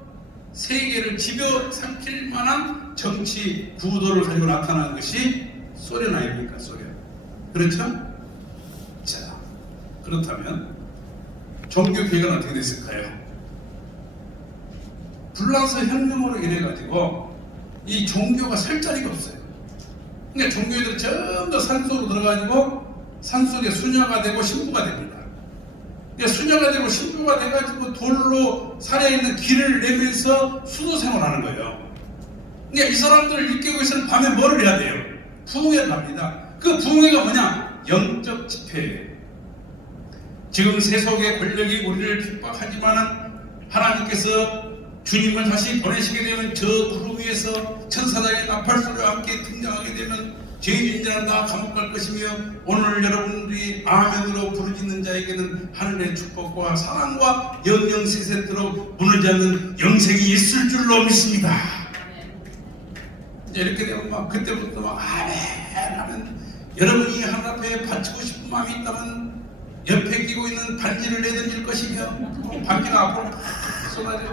세계를 집어삼킬 만한 정치 구도를 가지고 나타나는 것이 소련 아닙니까? 소련. 그렇죠? 자, 그렇다면 종교 개혁은 어떻게 됐을까요? 불란서 혁명으로 인해가지고 이 종교가 살 자리가 없어요. 그러니까 종교인들은 전부 다 산속으로 들어가지고 산속에 수녀가 되고 신부가 됩니다. 그러니까 수녀가 되고 신부가 돼가지고 돌로 산에 있는 길을 내면서 수도 생활하는 거예요. 그러니까 이 사람들을 일깨우고 있으면 밤에 뭐를 해야 돼요? 부흥회를 합니다. 그 부흥회가 뭐냐? 영적 집회예요. 지금 세속의 권력이 우리를 핍박하지만은 하나님께서 주님을 다시 보내시게 되면 저 구름 위에서 천사들의 나팔소리와 함께 등장하게 되면 죄인들은 다 감옥 갈 것이며 오늘 여러분들이 아멘으로 부르짖는 자에게는 하늘의 축복과 사랑과 영영세세토록 무너지지 않는 영생이 있을 줄로 믿습니다. 이렇게 되면 막 그때부터 막 아멘 하면 여러분이 하늘 앞에 바치고 싶은 마음이 있다면 옆에 끼고 있는 반지를 내던질 것이며 반지가 앞으로 막 쏟아져.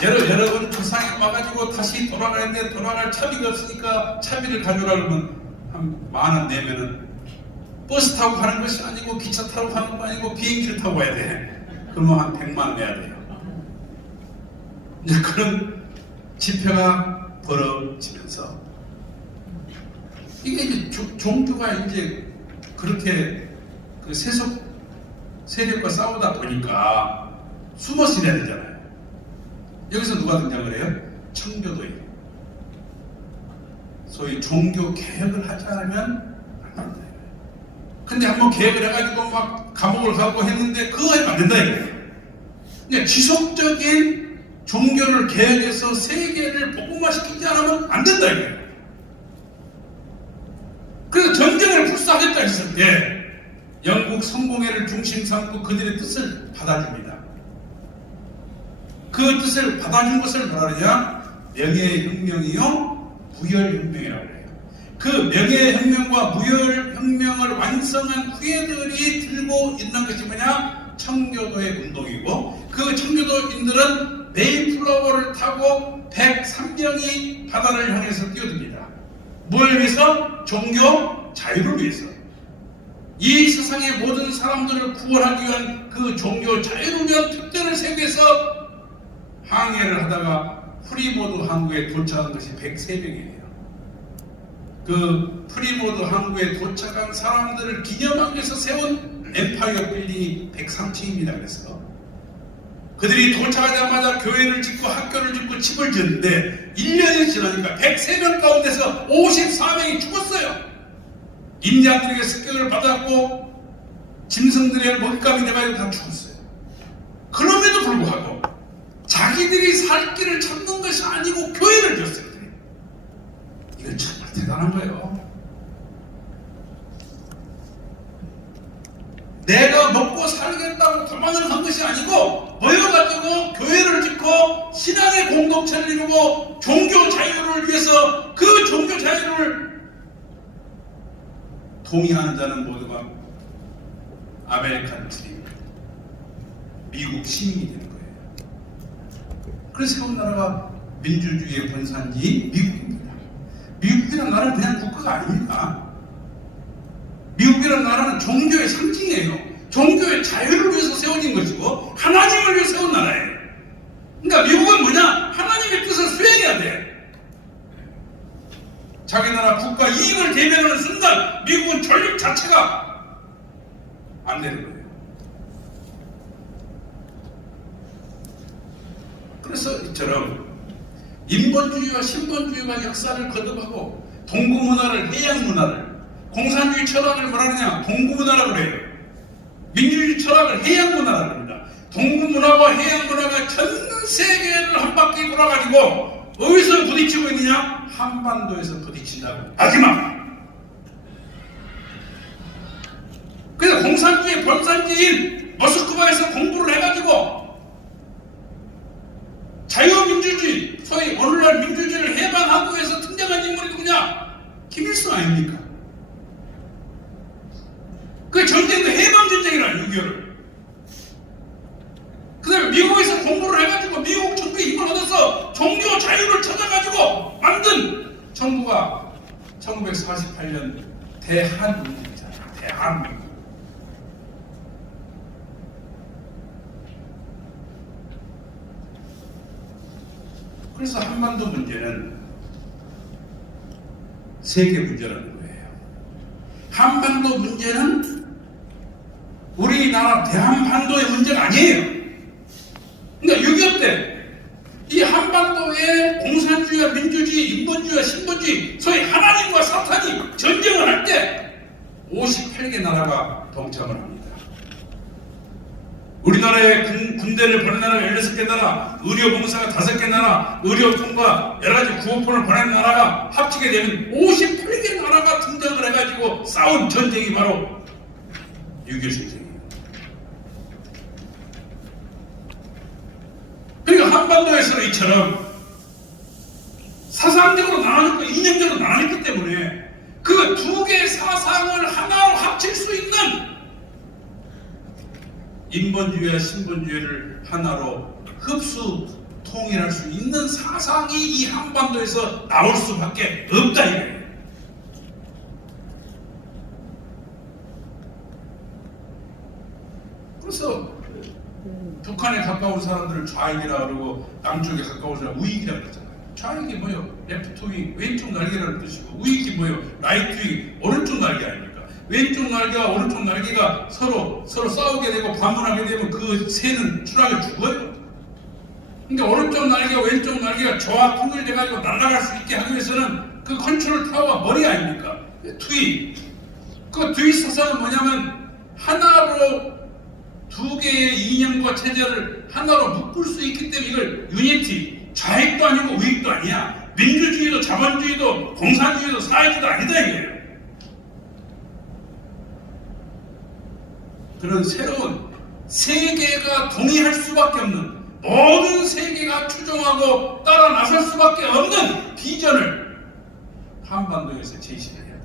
여러분 조상에 와가지고 다시 돌아가는데 돌아갈 차비가 없으니까 차비를 가져오라 그러면 한 10,000원 내면은 버스 타고 가는 것이 아니고 기차 타고 가는 거 아니고 비행기를 타고 가야 돼. 그러면 한 100만 원 내야 돼요. 이제 그런 집회가 벌어지면서 이게 이제 종교가 이제 그렇게 그 세속 세력과 싸우다 보니까 숨어서 해야 되잖아요. 여기서 누가 등장을 해요? 청교도예요. 소위 종교 개혁을 하지 않으면 안 된다. 근데 한번 개혁을 해가지고 막 감옥을 가고 했는데 그거 하면 안 된다 이거예요. 그러니까 지속적인 종교를 개혁해서 세계를 복음화시키지 않으면 안 된다 이거예요. 그래서 전쟁을 불사하겠다 했을 때 영국 성공회를 중심 삼고 그들의 뜻을 받아줍니다. 그 뜻을 받아준 것을 뭐라 그러냐? 명예혁명이요 무혈혁명이라고 해요. 그 명예혁명과 무혈혁명을 완성한 후예들이 들고 있는 것이 뭐냐? 청교도의 운동이고 그 청교도인들은 메이플라워를 타고 103명이 바다를 향해서 뛰어듭니다. 뭘 위해서? 종교 자유를 위해서. 이 세상의 모든 사람들을 구원하기 위한 그 종교 자유를 위한 특권을 세우기 위해서 항해를 하다가 프리모드 항구에 도착한 것이 103명이에요. 그 프리모드 항구에 도착한 사람들을 기념하기 위해서 세운 엠파이어 빌딩이 103층입니다. 그래서 그들이 도착하자마자 교회를 짓고 학교를 짓고 집을 지었는데 1년이 지나니까 103명 가운데서 54명이 죽었어요. 임양들에게 습격을 받았고 짐승들의 먹잇감이 돼가지고 다 죽었어요. 그럼에도 불구하고 자기들이 살 길을 찾는 것이 아니고 교회를 지었어요. 이건 정말 대단한 거예요. 내가 먹고 살겠다고 도망을 한 것이 아니고 모여가지고 교회를 짓고 신앙의 공동체를 이루고 종교 자유를 위해서 그 종교 자유를 동의하는 자는 모두가 아메리칸 드림, 미국 시민이 되는 거예요. 그래서 세운 나라가 민주주의의 본산지인 미국입니다. 미국이라는 나라는 그냥 국가가 아닙니다. 미국이라는 나라는 종교의 상징이에요. 종교의 자유를 위해서 세워진 것이고 하나님을 위해 세운 나라예요. 그러니까 미국은 뭐냐? 하나님의 뜻을 수행해야 돼. 자기 나라 국가 이익을 대변하는 순간 미국은 존립 자체가 안 되는 거예요. 그래서 이처럼 인본주의와 신본주의가 역사를 거듭하고 동구문화를, 해양문화를, 공산주의 철학을 뭐라느냐? 동구문화라고 해요. 민주주의 철학을 해양문화라고 합니다. 동구문화와 해양문화가 전 세계를 한 바퀴 돌아가지고 어디서 부딪히고 있느냐? 한반도에서 부딪힌다고. 마지막. 그래서 공산주의 본산지인 모스크바에서 공부를 해가지고 자유민주주의, 소위 오늘날 민주주의를 해방하고 해서 등장한 인물이 누구냐? 김일성 아닙니까? 그 전쟁도 해방전쟁이라는 6.25를. 그 다음에 미국에서 공부를 해가지고 미국 정부의 힘을 얻어서 종교 자유를 찾아가지고 만든 정부가 1948년 대한민국이잖아요. 대한민국. 그래서 한반도 문제는 세계 문제라는 거예요. 한반도 문제는 우리나라 대한반도의 문제가 아니에요. 그러니까 6.25 때 이 한반도의 공산주의와 민주주의, 인본주의와 신본주의, 소위 하나님과 사탄이 전쟁을 할 때 58개 나라가 동참을 합니다. 우리나라의 군대를 보낸 나라가 16개 나라, 의료봉사가 5개 나라, 의료통과 여러가지 구호폰을 보낸 나라가 합치게 되면 58개 나라가 등장을 해가지고 싸운 전쟁이 바로 6.25 전쟁이에요. 그러니까 한반도에서는 이처럼 사상적으로 나눠졌고 이념적으로 나눠졌기 때문에 그 두 개의 사상을 하나로 합칠 수 있는 인본주의와 신본주의를 하나로 흡수 통일할 수 있는 사상이 이 한반도에서 나올 수밖에 없다 이거예요. 그래서 가까운 사람들을 좌익이라 그러고 남쪽에 가까운 사람 우익이라 그러잖아요. 좌익이 뭐요? 레프트 윙, 왼쪽 날개라는 뜻이고, 우익이 뭐요? 라이트 윙, 오른쪽 날개 아닙니까? 왼쪽 날개와 오른쪽 날개가 서로 싸우게 되고 반문하게 되면 그 새는 추락에 죽어요. 그러니까 오른쪽 날개와 왼쪽 날개가 저와 통일돼가지고 날아갈 수 있게 하기 위해서는 그 컨트롤 타워가 머리 아닙니까? 트위. 그 트위 사상은 뭐냐면 하나로 두 개의 이념과 체제를 하나로 묶을 수 있기 때문에 이걸 유니티, 좌익도 아니고 우익도 아니야. 민주주의도 자본주의도 공산주의도 사회주의도 아니다 이거예요. 그런 새로운 세계가 동의할 수밖에 없는, 모든 세계가 추종하고 따라 나설 수밖에 없는 비전을 한반도에서 제시해야 돼요.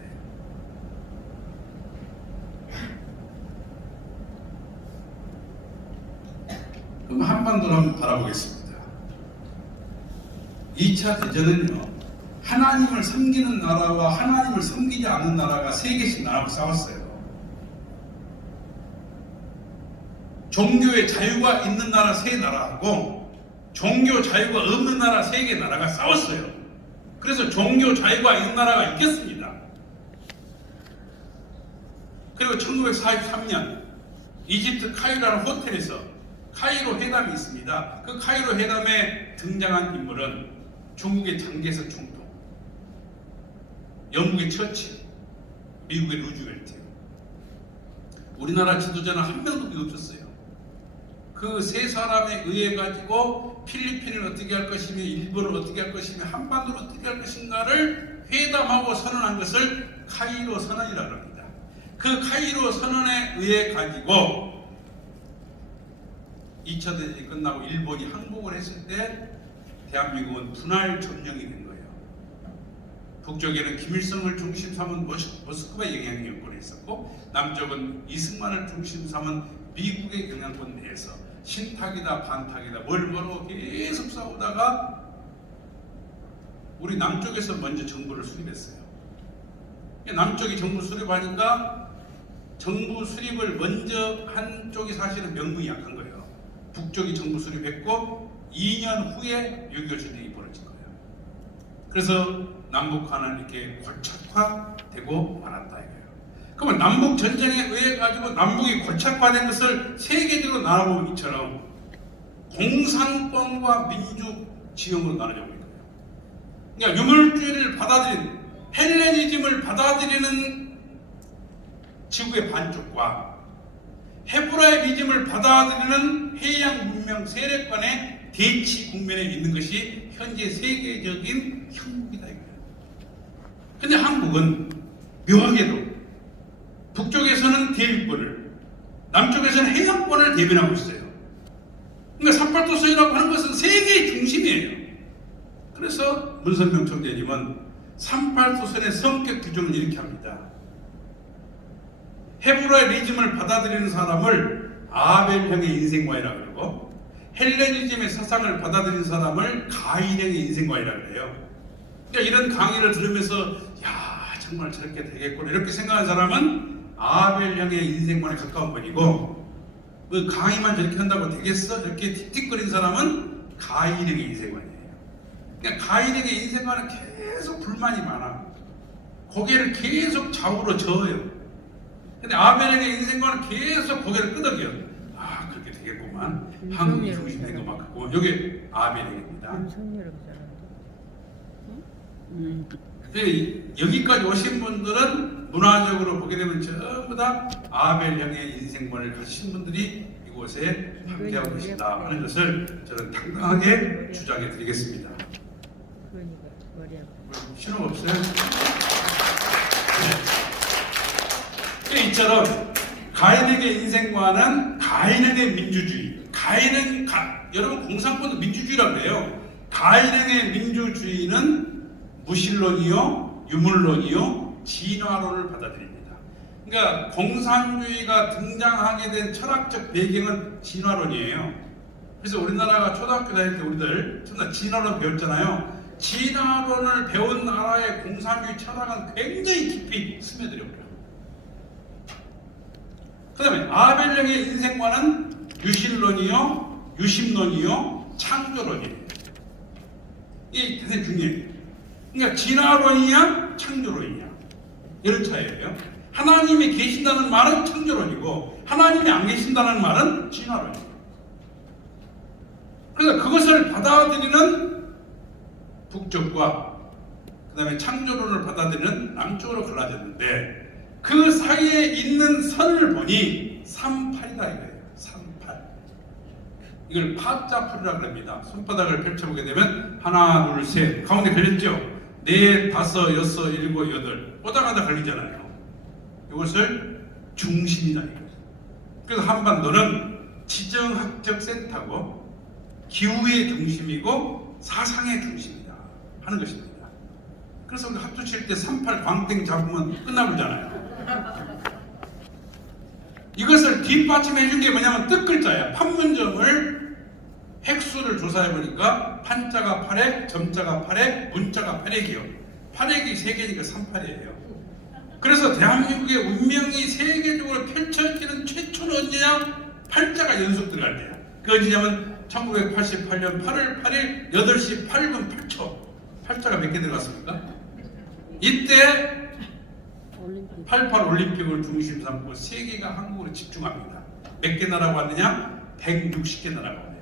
그럼 한반도를 한번 바라보겠습니다. 2차 대전은요, 하나님을 섬기는 나라와 하나님을 섬기지 않는 나라가 세 개씩 나라고 싸웠어요. 종교의 자유가 있는 나라 세 나라하고 종교 자유가 없는 나라 세 개 나라가 싸웠어요. 그래서 종교 자유가 있는 나라가 이겼습니다. 그리고 1943년 이집트 카이로라는 호텔에서 카이로 회담이 있습니다. 그 카이로 회담에 등장한 인물은 중국의 장개석 총통, 영국의 처칠, 미국의 루즈벨트. 우리나라 지도자는 한 명도 없었어요. 그 세 사람에 의해 가지고 필리핀을 어떻게 할 것이며 일본을 어떻게 할 것이며 한반도를 어떻게 할 것인가를 회담하고 선언한 것을 카이로 선언이라고 합니다. 그 카이로 선언에 의해 가지고 2차 대전이 끝나고 일본이 항복을 했을 때 대한민국은 분할 점령이 된 거예요. 북쪽에는 김일성을 중심 삼은 모스크바 영향력권이 있었고, 남쪽은 이승만을 중심 삼은 미국의 영향권 내에서 신탁이다 반탁이다 뭘 모르고 계속 싸우다가 우리 남쪽에서 먼저 정부를 수립했어요. 남쪽이 정부 수립하니까 정부 수립을 먼저 한 쪽이 사실은 명분이 약한 거예요. 북쪽이 정부 수립했고 2년 후에 6.25 전쟁이 벌어진 거예요. 그래서 남북한은 이렇게 고착화되고 말았다 이거예요. 그러면 남북 전쟁에 의해 가지고 남북이 고착화된 것을 세계적으로 나눠보면 이처럼 공산권과 민주 지형으로 나눠져 버린 거예요. 그러니까 유물주의를 받아들인 헬레니즘을 받아들이는 지구의 반쪽과 헤브라이즘을 받아들이는 해양 문명 세력간의 대치 국면에 있는 것이 현재 세계적인 형국이다 이거예요. 근데 한국은 묘하게도 북쪽에서는 대륙권을, 남쪽에서는 해양권을 대변하고 있어요. 그러니까 38도선이라고 하는 것은 세계의 중심이에요. 그래서 문선명 총재님은 38도선의 성격 규정을 이렇게 합니다. 헤브라이즘을 받아들이는 사람을 아벨형의 인생관이라고 그러고, 헬레니즘의 사상을 받아들이는 사람을 가인형의 인생관이라고 그래요. 그러니까 이런 강의를 들으면서 야 정말 저렇게 되겠구나 이렇게 생각하는 사람은 아벨형의 인생관에 가까운 분이고, 그 강의만 저렇게 한다고 되겠어? 이렇게 틱틱거리는 사람은 가인형의 인생관이에요. 그러니까 가인형의 인생관은 계속 불만이 많아. 고개를 계속 좌우로 저어요. 근데 아벨형의 인생관은 계속 고개를 끄덕여요. 아 그렇게 되겠구만. 한국이 중심된 것 같고, 여기 아벨형입니다. 여기까지 오신 분들은 문화적으로 보게 되면 전부 다 아벨형의 인생관을 가지신 분들이 이곳에 함께하고 계신다 하는 것을 저는 당당하게 주장해 드리겠습니다. 신호 없어요? 네. 이처럼 가인에게 인생관은 가인에게 민주주의, 여러분 공산권도 민주주의라고 해요. 가인에게 민주주의는 무신론이요, 유물론이요, 진화론을 받아들입니다. 그러니까 공산주의가 등장하게 된 철학적 배경은 진화론이에요. 그래서 우리나라가 초등학교 다닐 때 우리들 진화론 배웠잖아요. 진화론을 배운 나라의 공산주의 철학은 굉장히 깊이 스며들어요. 그 다음에 아벨령의 인생관은 유신론이요, 유심론이요, 창조론이에요. 이게 대단히 중요해요. 그러니까 진화론이냐, 창조론이냐, 이런 차이예요. 하나님이 계신다는 말은 창조론이고, 하나님이 안 계신다는 말은 진화론이에요. 그래서 그것을 받아들이는 북쪽과 그 다음에 창조론을 받아들이는 남쪽으로 갈라졌는데, 그 사이에 있는 선을 보니 38이다 이거예요. 38. 이걸 파자풀이라고 합니다. 손바닥을 펼쳐보게 되면 하나, 둘, 셋, 가운데 걸렸죠? 넷, 다섯, 여섯, 일곱, 여덟, 오다가다 걸리잖아요. 이것을 중심이다 이거예요. 그래서 한반도는 지정학적 센터고, 기후의 중심이고, 사상의 중심이다 하는 것입니다. 그래서 우리 합주 칠 때 38 광땡 잡으면 끝나버리잖아요. 이것을 뒷받침해 준 게 뭐냐면 뜻글자야. 판문점을 획수를 조사해 보니까 판자가 8획, 점자가 8획, 문자가 8획이요. 8획이 3개니까 38이에요. 그래서 대한민국의 운명이 세계적으로 펼쳐지는 최초는 언제냐? 팔자가 연속 들어갈 때야. 그 언제냐면 1988년 8월 8일 8시 8분 8초. 팔자가 몇 개 들어갔습니까? 이때 88 올림픽을 중심 삼고 세계가 한국으로 집중합니다. 몇 개 나라가 왔느냐? 160개 나라가 와요.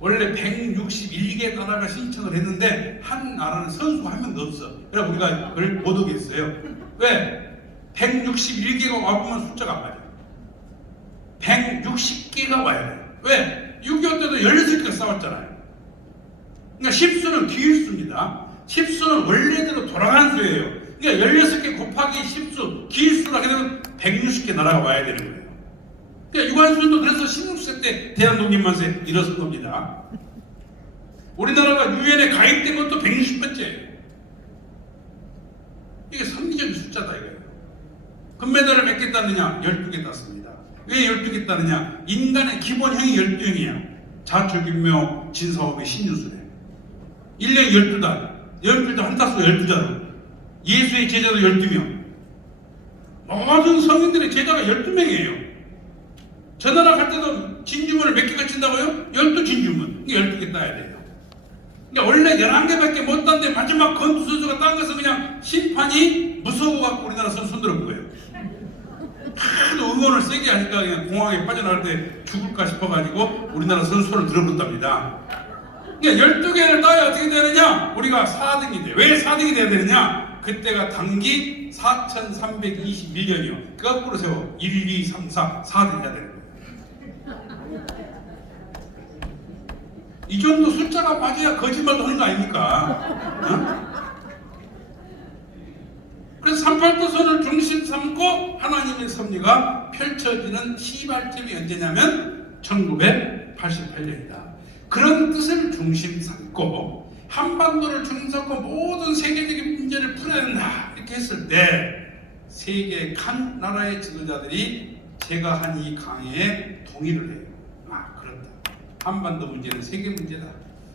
원래 161개 나라가 신청을 했는데 한 나라는 선수가 한 명도 없어. 그래서 우리가 그걸 못 오겠어요. 왜? 161개가 와보면 숫자가 안 맞아요. 160개가 와야 돼요. 왜? 6.25 때도 16개가 싸웠잖아요. 그러니까 10수는 기일수입니다. 10수는 원래대로 돌아가는 수예요. 그러니까 16개 곱하기 10수, 기일수를 하게 되면 160개 나라가 와야 되는 거예요. 그러니까 유관순도 그래서 16세 때 대한독립만세 일어선 겁니다. 우리나라가 유엔에 가입된 것도 160번째예요. 이게 선리적인 숫자다 이거예요. 금메달을 몇 개 땄느냐? 12개 땄습니다. 왜 12개 땄느냐? 인간의 기본형이 12형이야. 자초균묘 진사오의 신유술에 1년에 12달 12달 한 타수가 12자로 예수의 제자도 12명, 모든 성인들의 제자가 12명이에요. 저 나라 갈 때도 진주문을 몇 개가 친다고요? 12진주문. 12개 따야 돼요. 그러니까 원래 11개밖에 못 땄는데 마지막 건투 선수가 딴 것은 그냥 심판이 무서워갖고 우리나라 선수 손들은 거예요. 하도 응원을 세게 하니까 그냥 공항에 빠져나갈 때 죽을까 싶어가지고 우리나라 선수를 들어붙답니다. 그러니까 12개를 따야 어떻게 되느냐? 우리가 4등이 돼. 왜 4등이 돼야 되느냐? 그때가 단기 4321년이요. 거꾸로 세워. 1, 2, 3, 4, 4등이 돼야 되는 거예요. 이 정도 숫자가 맞아야 거짓말도 하는 거 아닙니까? 어? 그래서 38도선을 중심 삼고 하나님의 섭리가 펼쳐지는 시발점이 언제냐면 1988년이다. 그런 뜻을 중심 삼고 한반도를 중심 삼고 모든 세계적인 문제를 풀어야 된다 이렇게 했을 때 세계 각 나라의 지도자들이 제가 한 이 강의에 동의를 해요. 아 그렇다. 한반도 문제는 세계 문제다.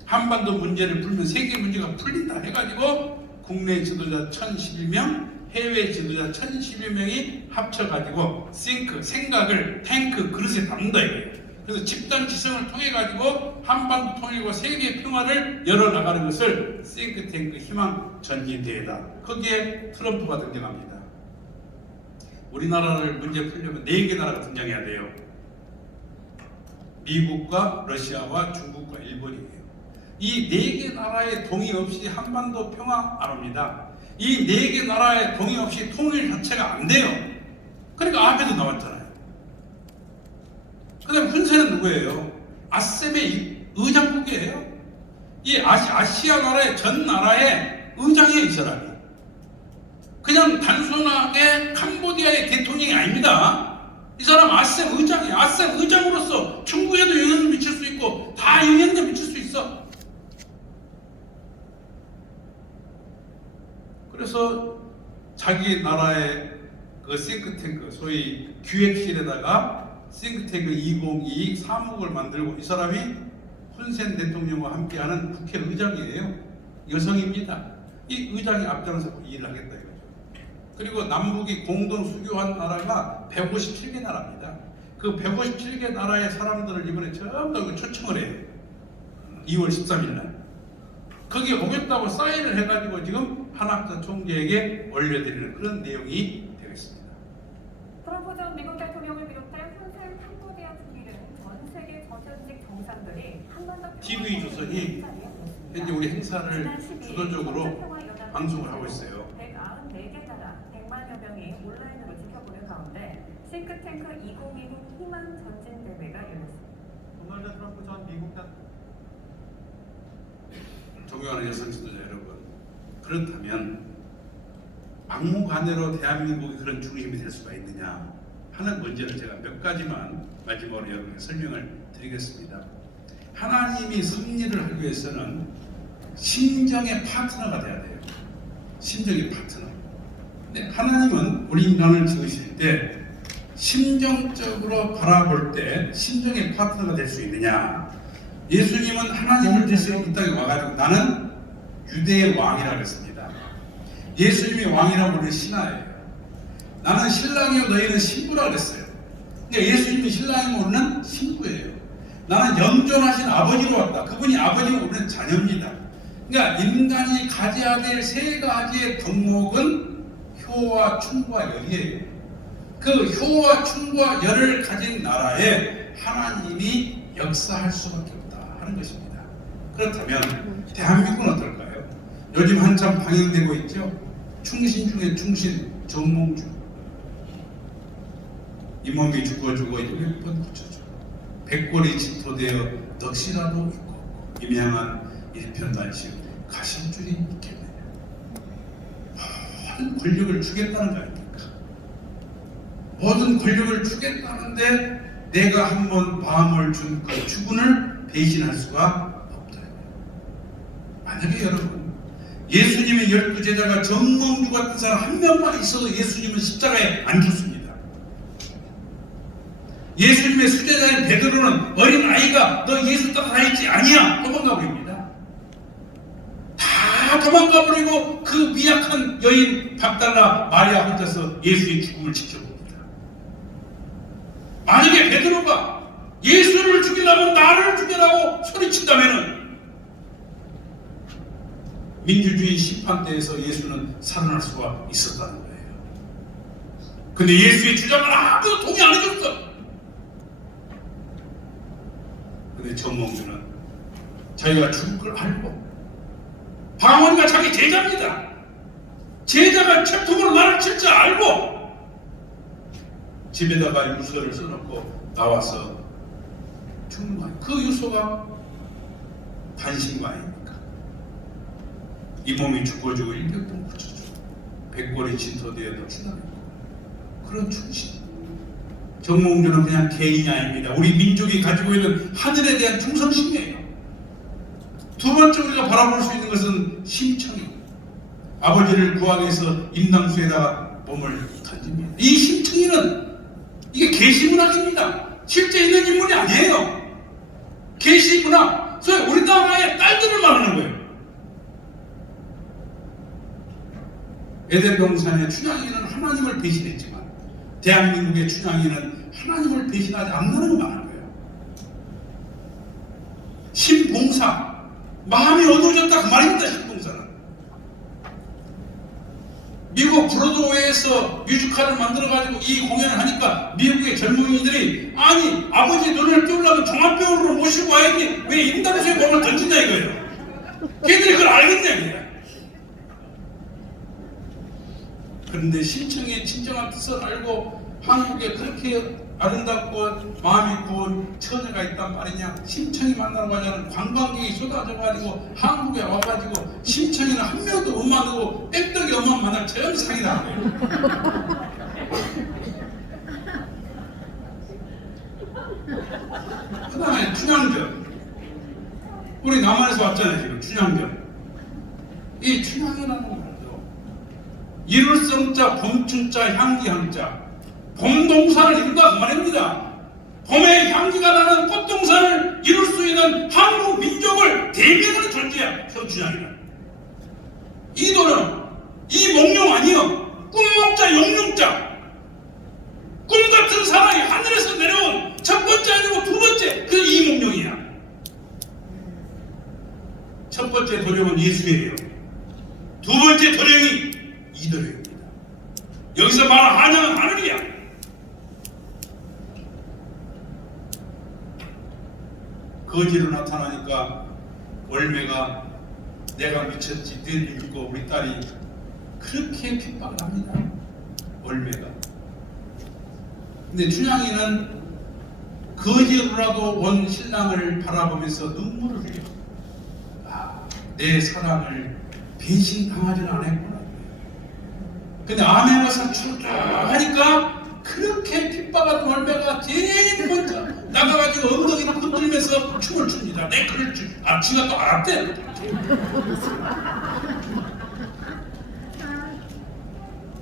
한반도 문제를 풀면 세계 문제가 풀린다 해가지고 국내 지도자 1011명, 해외 지도자 1011명이 합쳐가지고 싱크, 생각을 탱크, 그릇에 담는다 이거예요. 그래서 집단 지성을 통해 가지고 한반도 통일과 세계 평화를 열어나가는 것을 싱크탱크 희망 전진대회다. 거기에 트럼프가 등장합니다. 우리나라를 문제 풀려면 4개 나라가 등장해야 돼요. 미국과 러시아와 중국과 일본이에요. 이 4개 나라의 동의 없이 한반도 평화 안 옵니다. 이 4개 나라의 동의 없이 통일 자체가 안 돼요. 그러니까 앞에도 나왔잖아요. 그 다음에 훈세는 누구예요? 아셈의 의장국이에요. 이 아시아 나라의 전 나라의 의장이에요, 이 사람이. 그냥 단순하게 캄보디아의 대통령이 아닙니다. 이 사람 아셈 의장이에요. 아셈 의장으로서 중국에도 영향을 미칠 수 있고 다 영향을 미칠 수 있어. 그래서 자기 나라의 그 싱크탱크, 소위 기획실에다가 싱크탱크 2022 사무국을 만들고 이 사람이 훈센 대통령과 함께하는 국회 의장이에요. 여성입니다. 이 의장이 앞장서고 일을 하겠다 이거죠. 그리고 남북이 공동 수교한 나라가 157개 나라입니다. 그 157개 나라의 사람들을 이번에 전부 다 초청을 해요. 2월 13일 날. 거기에 오겠다고 사인을 해가지고 지금 한학자 총재에게 올려드리는 그런 내용이 되겠습니다. 트럼프 전 미국 대통령을 비롯한 훈센 캄보디아 총리는 전 세계 전현직 정상들이 한반도 TV 조선이 현재 우리 행사를 주도적으로 방송을 하고 있어요. 194개 나라 100만여 명이 온라인으로 지켜보는 가운데 싱크탱크 2020 희망 전진 대회가 열렸습니다. 도널드 트럼프 전 미국 존경하는 여성 지도자 여러분, 그렇다면 막무가내로 대한민국이 그런 중심이 될 수가 있느냐 하는 문제를 제가 몇 가지만 마지막으로 여러분께 설명을 드리겠습니다. 하나님이 승리를 하기 위해서는 심정의 파트너가 돼야 돼요. 심정의 파트너. 근데 하나님은 우리 인간을 지으실 때 심정적으로 바라볼 때 심정의 파트너가 될 수 있느냐? 예수님은 하나님을 대신해 이 땅에 와가지고 나는 유대의 왕이라고 했습니다. 예수님이 왕이라고 우리는 신하예요. 나는 신랑이요 너희는 신부라고 했어요. 근데 예수님이 신랑이고 우리는 신부예요. 나는 영존하신 아버지로 왔다. 그분이 아버지고 우리는 자녀입니다. 그러니까 인간이 가져야 될 세 가지의 덕목은 효와 충과 열이에요. 그 효와 충과 열을 가진 나라에 하나님이 역사할 수밖에 없다 하는 것입니다. 그렇다면 대한민국은 어떨까요? 요즘 한참 방영되고 있죠. 충신 중에 충신 정몽주. 이 몸이 죽어 이제 몇 번 고쳐줘. 백골이 짙어되어 넋이라도 있고 임양한 일편단심 가실 줄이 있겠느냐. 모든 권력을 주겠다는 거 아닙니까? 모든 권력을 주겠다는데 내가 한번 마음을 준 그 주군을 배신할 수가 없다. 만약에 여러분 예수님의 12제자가 정몽주 같은 사람 한 명만 있어도 예수님은 십자가에 안 죽습니다. 예수님의 수제자인 베드로는 어린 아이가 너 예수 따라다니지 아니야 도망가 버립니다. 다 도망가 버리고 그 미약한 여인 박달라 마리아 혼자서 예수의 죽음을 지켜봅니다. 만약에 베드로가 예수를 죽이려면 나를 죽이라고 소리친다면은 민주주의 심판대에서 예수는 살아날 수가 있었다는 거예요. 근데 예수의 주장을 아무도 동의 안 해줬어. 근데 정몽주는 자기가 죽을 걸 알고 방언이가 자기 제자입니다. 제자가 채통으로 나를 칠 줄 알고 집에다가 유서를 써놓고 나와서 죽는 거예요. 그 유서가 단신과 아닙니까? 이 몸이 죽어주고 일격동 붙여주고 백골이 진토되어 넋이라고 그런 충신. 정몽주는 그냥 개인이 아닙니다. 우리 민족이 가지고 있는 하늘에 대한 충성심이에요. 두 번째 우리가 바라볼 수 있는 것은 심청이에요. 아버지를 구하기 위해서 임당수에다가 몸을 던집니다. 이 심청이는 이게 계시문학입니다. 실제 있는 인물이 아니에요. 계시문학. 소위 우리 나라의 딸들을 말하는 거예요. 에덴 동산의 춘향이는 하나님을 배신했지만 대한민국의 춘향이는 하나님을 배신하지 않는다는 걸 말하는 거예요. 신봉사, 마음이 어두워졌다 그 말입니다. 신봉사는 미국 브로드웨이에서 뮤지컬을 만들어가지고 이 공연을 하니까 미국의 젊은이들이 아니 아버지 눈을 띄우려면 종합배우를 모시고 와야지 왜 임당수에 몸을 던진다 이거예요. 걔들이 그걸 알겠냐 이거예요. 그런데 심청의 진정한 뜻을 알고 한국에 그렇게 아름답고 마음이 고운 처녀가 있단 말이냐. 심청이 만나러 가자는 관광객이 쏟아져가지고 한국에 와가지고 심청이는 한 명도 못 만나고 땡떡이 엄마 만날 저형상이다. 그 다음에 춘향전. 우리 남한에서 왔잖아요 지금 춘향전. 이 춘향이라는 말도 이룰성자 봄춘자 향기향자 봄동산을 이룬다 그 말입니다. 봄의 향기가 나는 꽃동산을 이룰 수 있는 한국 민족을 대변하는 존재야 현춘향이는. 이 노래는 이 몽룡 아니요 꿈몽자 영룡자 꿈 같은 사랑이 하늘에서 내려온 여기서 말하는 한양은 하늘이야. 거지로 나타나니까 월매가 내가 미쳤지 너희들 믿고 우리 딸이 그렇게 핍박을 합니다. 월매가. 근데 춘향이는 거지로라도 온 신랑을 바라보면서 눈물을 흘려. 아, 내 사랑을 배신당하지는 않았구나. 근데 아내 와서 출두하니까 그렇게 핍박한 월매가 제일 먼저 나가가지고 엉덩이를 흔들면서 춤을 춥니다. 내 그럴 줄. 아, 지가 또 알았대.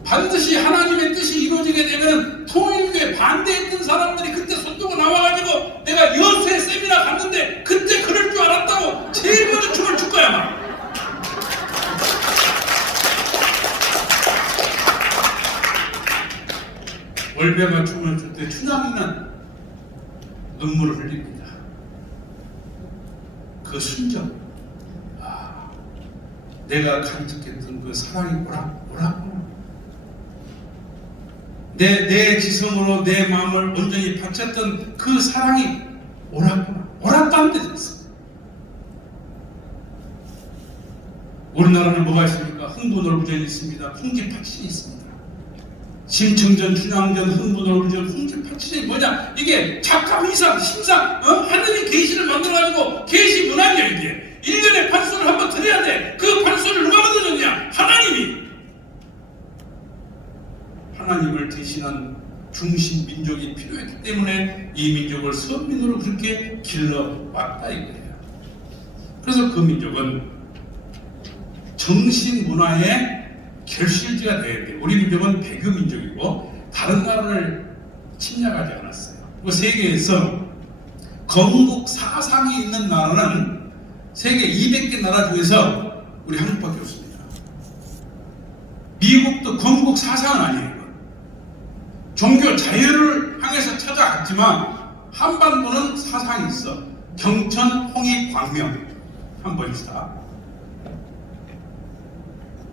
반드시 하나님의 뜻이 이루어지게 되면 통일교에 반대했던 사람들이 그때 손들고 나와가지고 내가 여수의 세미나 갔는데 그때 그럴 줄 알았다고 제일 먼저 춤을 출 거야 막. 월매가 춤을 출 때 춘향이는 눈물을 흘립니다. 그 순정, 아, 내가 간직했던 그 사랑이 오라구나. 내 지성으로 내 마음을 온전히 바쳤던 그 사랑이 오라구나. 오랐다는 뜻이었어. 우리나라는 뭐가 있습니까? 흥부놀부전이 있습니다. 풍기파친이 있습니다. 심청전, 춘향전, 흥부놀부전, 풍기파친이 뭐냐? 이게 작감, 이상, 심상, 하늘이 계시를 만들어가지고 계시 문학이야 이게. 1년에 판소를 한번 드려야 돼. 그 판소를 누가 만들어줬냐? 하나님이. 하나님을 대신한 중심 민족이 필요했기 때문에 이 민족을 선민으로 그렇게 길러왔다 이거예요. 그래서 그 민족은 정신 문화의 결실지가 되어야 돼요. 우리 민족은 배교 민족이고 다른 나라를 침략하지 않았어요. 그 세계에서 건국 사상이 있는 나라는 세계 200개 나라 중에서 우리 한국밖에 없습니다. 미국도 건국 사상은 아니에요. 종교 자유를 향해서 찾아갔지만 한반도는 사상이 있어. 경천, 홍익, 광명 한번 있다.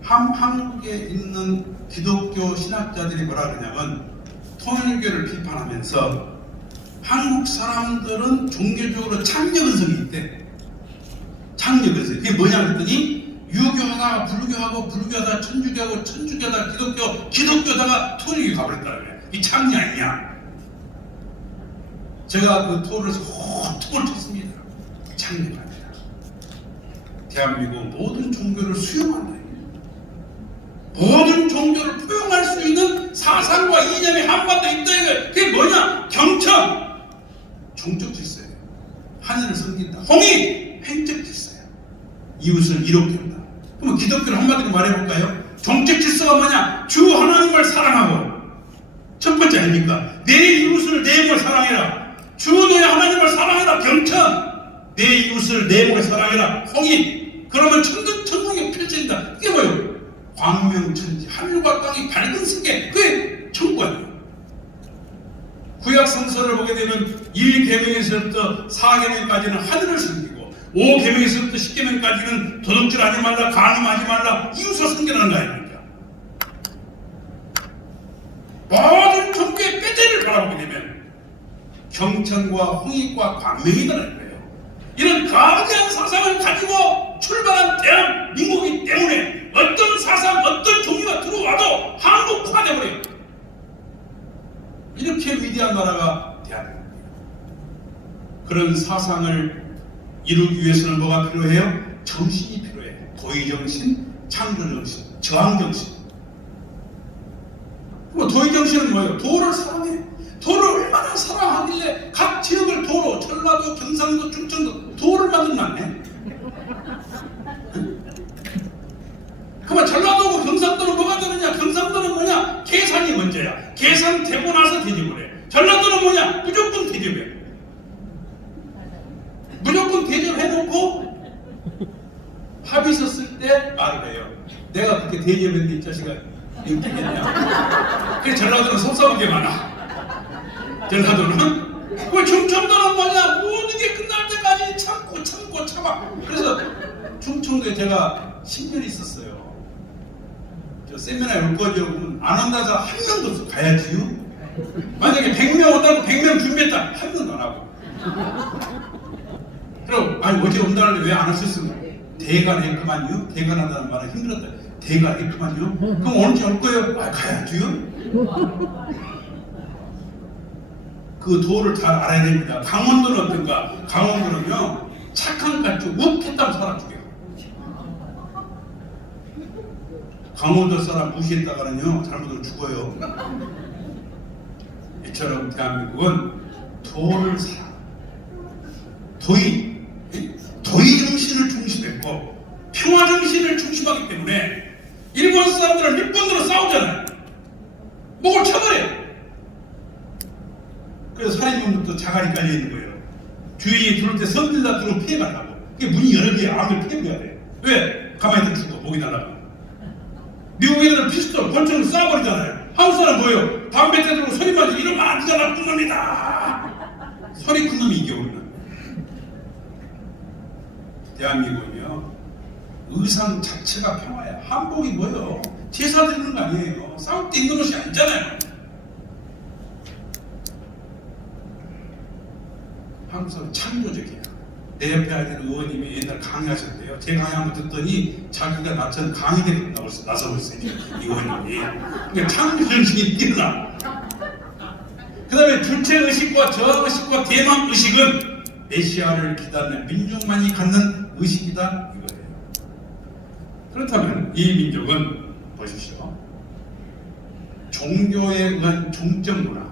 한국에 있는 기독교 신학자들이 뭐라 그러냐면 통일교를 비판하면서 한국 사람들은 종교적으로 창녀근성이 있대. 창녀근성. 그게 뭐냐 그랬더니 유교하다가 불교하고 불교하다가 천주교하고 천주교하다가 기독교다가 통일교 가버렸다고 그래. 이 창녀 아니냐. 제가 그 토론에서 호통을 쳤습니다. 창녀가 아니라 대한민국 모든 종교를 수용한다. 모든 종교를 포용할 수 있는 사상과 이념이 한반도에 있다 이거예요. 그게 뭐냐? 경천 종적 질서예요. 하늘을 섬긴다. 홍익 행적 질서예요. 이웃을 이롭게 한다. 그럼 기독교를 한마디로 말해볼까요? 종적 질서가 뭐냐? 주 하나님을 사랑하고 첫 번째 아닙니까? 내 이웃을 내 몸을 사랑해라. 주 너의 하나님을 사랑해라. 경천 내 이웃을 내 몸을 사랑해라. 홍익 그러면 천국이 펼쳐진다. 이게 뭐예요? 광명천지 하늘과 땅이 밝은 세계 그게 천국 아니에요. 구약 성서를 보게 되면 1계명에서부터 4계명까지는 하늘을 섬기고 5계명에서부터 10계명까지는 도둑질하지 말라, 간음하지 말라, 이웃을 섬기라는 거 아닙니까? 모든 종교의 뼈대를 바라보게 되면 경천과 홍익과 광명이라는 거예요. 이런 거대한 사상을 가지고 출발한 대한민국이기 때문에 어떤 사상, 어떤 종류가 들어와도 한국화되어버려요. 이렇게 위대한 나라가 대한민국이에요. 그런 사상을 이루기 위해서는 뭐가 필요해요? 정신이 필요해요. 도의정신, 창조정신, 저항정신. 그럼 도의정신은 뭐예요? 도를 사랑해. 도를 얼마나 사랑하길래 각 지역을 도로, 전라도, 경상도, 충청도 도를 만들어놨네. 그러면 전라도고 경상도는 뭐가 되느냐? 경상도는 뭐냐? 계산이 먼저야. 계산 되고 나서 대접을 해. 전라도는 뭐냐? 무조건 대접해. 무조건 대접해놓고 합의 있었을 때 말을 해요. 내가 그렇게 대접했는데 이 자식아 이거 되겠냐? 그래 전라도는 섭섭한 게 많아. 전라도는 그 충청도는 뭐냐? 모든 게 끝날 때까지 참아. 그래서 충청도에 제가 10년 있었어요. 저 세미나에 올 거죠? 그러면 안 온다서 한 명도 없어. 가야지요? 만약에 100명 온다고 100명 준비했다. 한 명도 안 하고. 그럼 아니 어제 온다는데 왜 안 하셨습니까? 대관했구만요. 대관한다는 말은 힘들었다. 대관했구만요. 그럼 언제 올 거예요? 아 가야지요? 그 도를 잘 알아야 됩니다. 강원도는 어떤가? 강원도는요 착한 갓주 욱했다고 사람 죽여요. 강원도 사람 무시했다가는요 잘못으로 죽어요. 이처럼 대한민국은 도를 살아. 도의 정신을 중심했고 평화 정신을 중심하기 때문에 일본 사람들은 일본으로 싸우잖아요. 목을 쳐버려요. 그래서 살인범부터 자갈이 깔려 있는 거예요. 주인이 들어올 때 선들다 들어오면 피해가려고. 그게 문이 여러 개야. 아무리 피해야 돼. 왜? 가만히 있다 죽어. 목이 날아가. 미국 애들은 피스톨, 권총을 쏴버리잖아요. 한국 사람 뭐예요? 담배 떼들고 소리만 지르고 이러면 네가 나쁜 놈이다. 소리 큰 놈이 이겨 우리는. 대한민국은요 의상 자체가 평화야. 한복이 뭐예요? 제사 드리는 거 아니에요. 싸울 때 입는 옷이 아니잖아요. 항상 창조적이야. 내 옆에 앉은 의원님이 옛날 강의하셨대요. 제 강의 한번 듣더니 자기가 나처럼 강의대로 나서고 있어요. 이 의원님이. 그러니까 창조정신이 뛰어나. 그 다음에 주체의식과 저항의식과 대망의식은 메시아를 기다리는 민족만이 갖는 의식이다 이거예요. 그렇다면 이 민족은 보십시오. 종교에 의한 종적 문화,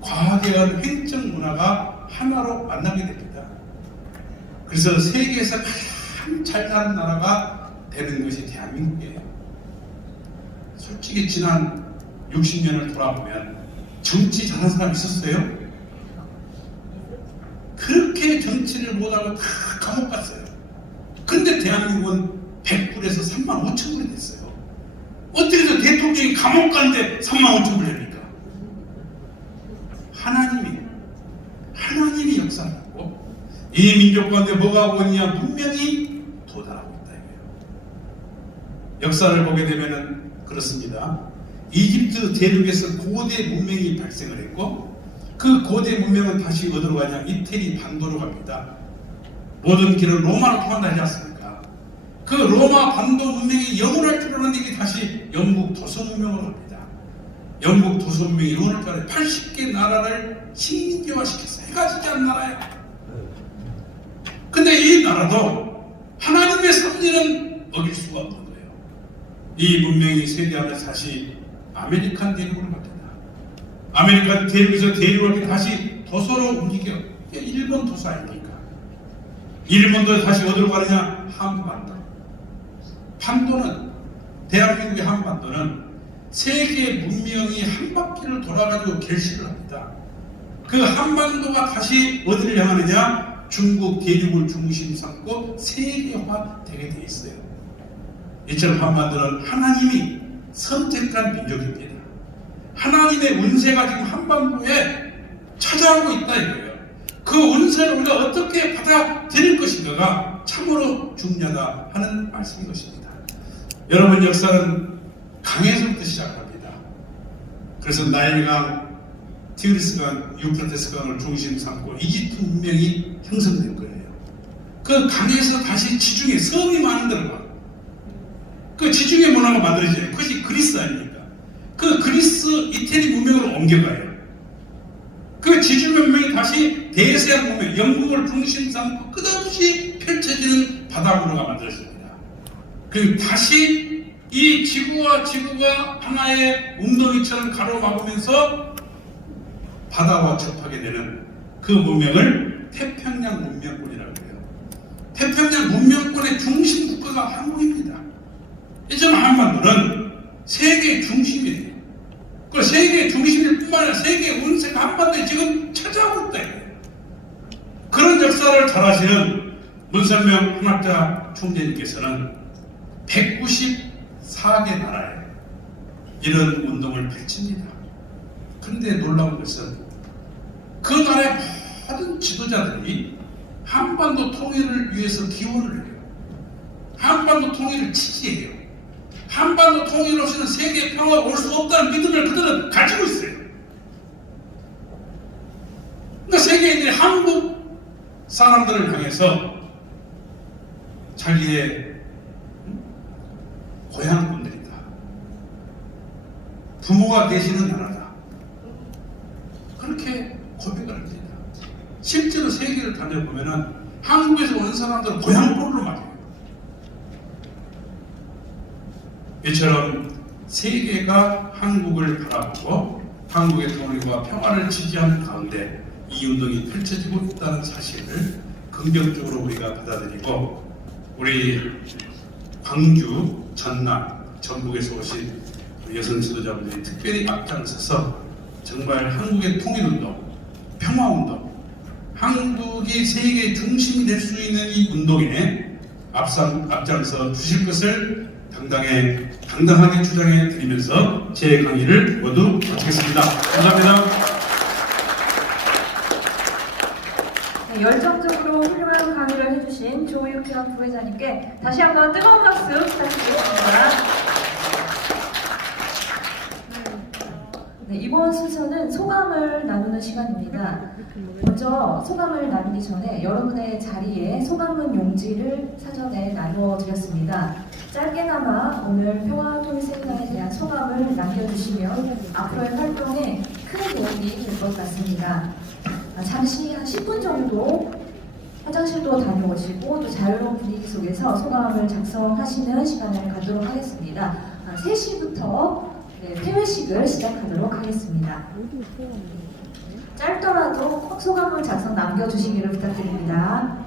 과학에 의한 횡적 문화가 하나로 만나게 됩니다. 그래서 세계에서 가장 잘 사는 나라가 되는 것이 대한민국이에요. 솔직히 지난 60년을 돌아보면 정치 잘하는 사람 있었어요? 그렇게 정치를 못하고 다 감옥 갔어요. 근데 대한민국은 100불에서 3만 5천 불이 됐어요. 어떻게 해서 대통령이 감옥 가는데 3만 5천 불이 됩니까? 하나님이 역사하고 이 민족 가운데 뭐가 오고 있냐? 문명이 도달하고 있다 이거예요. 역사를 보게 되면은 그렇습니다. 이집트 대륙에서 고대 문명이 발생을 했고 그 고대 문명은 다시 어디로 가냐? 이태리 반도로 갑니다. 모든 길은 로마로 통한다 하지 않습니까? 그 로마 반도 문명이 영원할 줄 알았는데 이게 다시 영국 도서 문명으로 갑니다. 영국 도서 문명이 영원할 줄 알았는데 80개 나라를 식민지화시켰어요. 해가 지지 않은 나라예요. 근데 이 나라도 하나님의 섭리는 어길 수가 없는 거예요. 이 문명이 세계하면서 다시 아메리칸 대륙으로 갑니다. 아메리칸 대륙에서 대륙을 다시 도서로 움직여. 일본 도서 아닙니까? 일본도 다시 어디로 가느냐? 한반도. 대한민국의 한반도는 세계 문명이 한 바퀴를 돌아가지고 결실을 합니다. 그 한반도가 다시 어디를 향하느냐? 중국 대륙을 중심 삼고 세계화 되게 돼 있어요. 이처럼 한반도는 하나님이 선택한 민족입니다. 하나님의 운세가 지금 한반도에 찾아오고 있다 이거예요. 그 운세를 우리가 어떻게 받아들일 것인가가 참으로 중요하다 하는 말씀인 것입니다. 여러분 역사는 강에서부터 시작합니다. 그래서 나일강, 티그리스강, 유프라테스 강을 중심 삼고 이집트 문명이 형성된 거예요. 그 강에서 다시 지중해 섬이 많은 데로 가. 그 지중해 문화가 만들어져요. 그것이 그리스 아닙니까? 그 그리스 이태리 문명으로 옮겨가요. 그 지중해 문명이 다시 대서양 문명, 영국을 중심 삼고 끝없이 펼쳐지는 바다 문화가 만들어집니다. 그리고 다시 이 지구가 하나의 웅덩이처럼 가로막으면서 바다와 접하게 되는 그 문명을 태평양 문명권이라고 해요. 태평양 문명권의 중심 국가가 한국입니다. 이전 한반도는 세계의 중심이에요. 그 세계의 중심일 뿐만 아니라 세계의 운세가 한반도에 지금 찾아오고 있다. 그런 역사를 잘 아시는 문선명 한학자 총재님께서는 194개 나라에 이런 운동을 펼칩니다. 그런데 놀라운 것은 그 나라의 모든 지도자들이 한반도 통일을 위해서 기원을 해요. 한반도 통일을 지지해요. 한반도 통일 없이는 세계 평화가 올 수 없다는 믿음을 그들은 가지고 있어요. 그러니까 세계인들이 한국 사람들을 향해서 자기의 고향분들이다, 부모가 계시는 나라다, 그렇게 고백을 합니다. 실제로 세계를 다녀보면은 한국에서 온 사람들은 고향볼로 맞아요. 이처럼 세계가 한국을 바라보고 한국의 통일과 평화를 지지하는 가운데 이 운동이 펼쳐지고 있다는 사실을 긍정적으로 우리가 받아들이고, 우리 광주, 전남, 전북에서 오신 우리 여성 지도자분들이 특별히 앞장서서 정말 한국의 통일운동, 평화운동, 한국이 세계의 중심이 될 수 있는 이 운동에 앞장서 주실 것을 당당하게 주장해 드리면서 제 강의를 모두 마치겠습니다. 감사합니다. 네, 열정적으로 훌륭한 강의를 해주신 조육현 부회장님께 다시 한번 뜨거운 박수 부탁드리겠습니다. 네, 이번 순서는 소감을 나누는 시간입니다. 먼저 소감을 나누기 전에 여러분의 자리에 소감문 용지를 사전에 나누어 드렸습니다. 짧게나마 오늘 평화통일센터에 대한 소감을 남겨주시면 앞으로의 활동에 큰 도움이 될 것 같습니다. 잠시 한 10분 정도 화장실도 다녀오시고 또 자유로운 분위기 속에서 소감을 작성하시는 시간을 갖도록 하겠습니다. 3시부터 폐회식을 시작하도록 하겠습니다. 짧더라도 꼭 소감문 작성 남겨주시기를 부탁드립니다.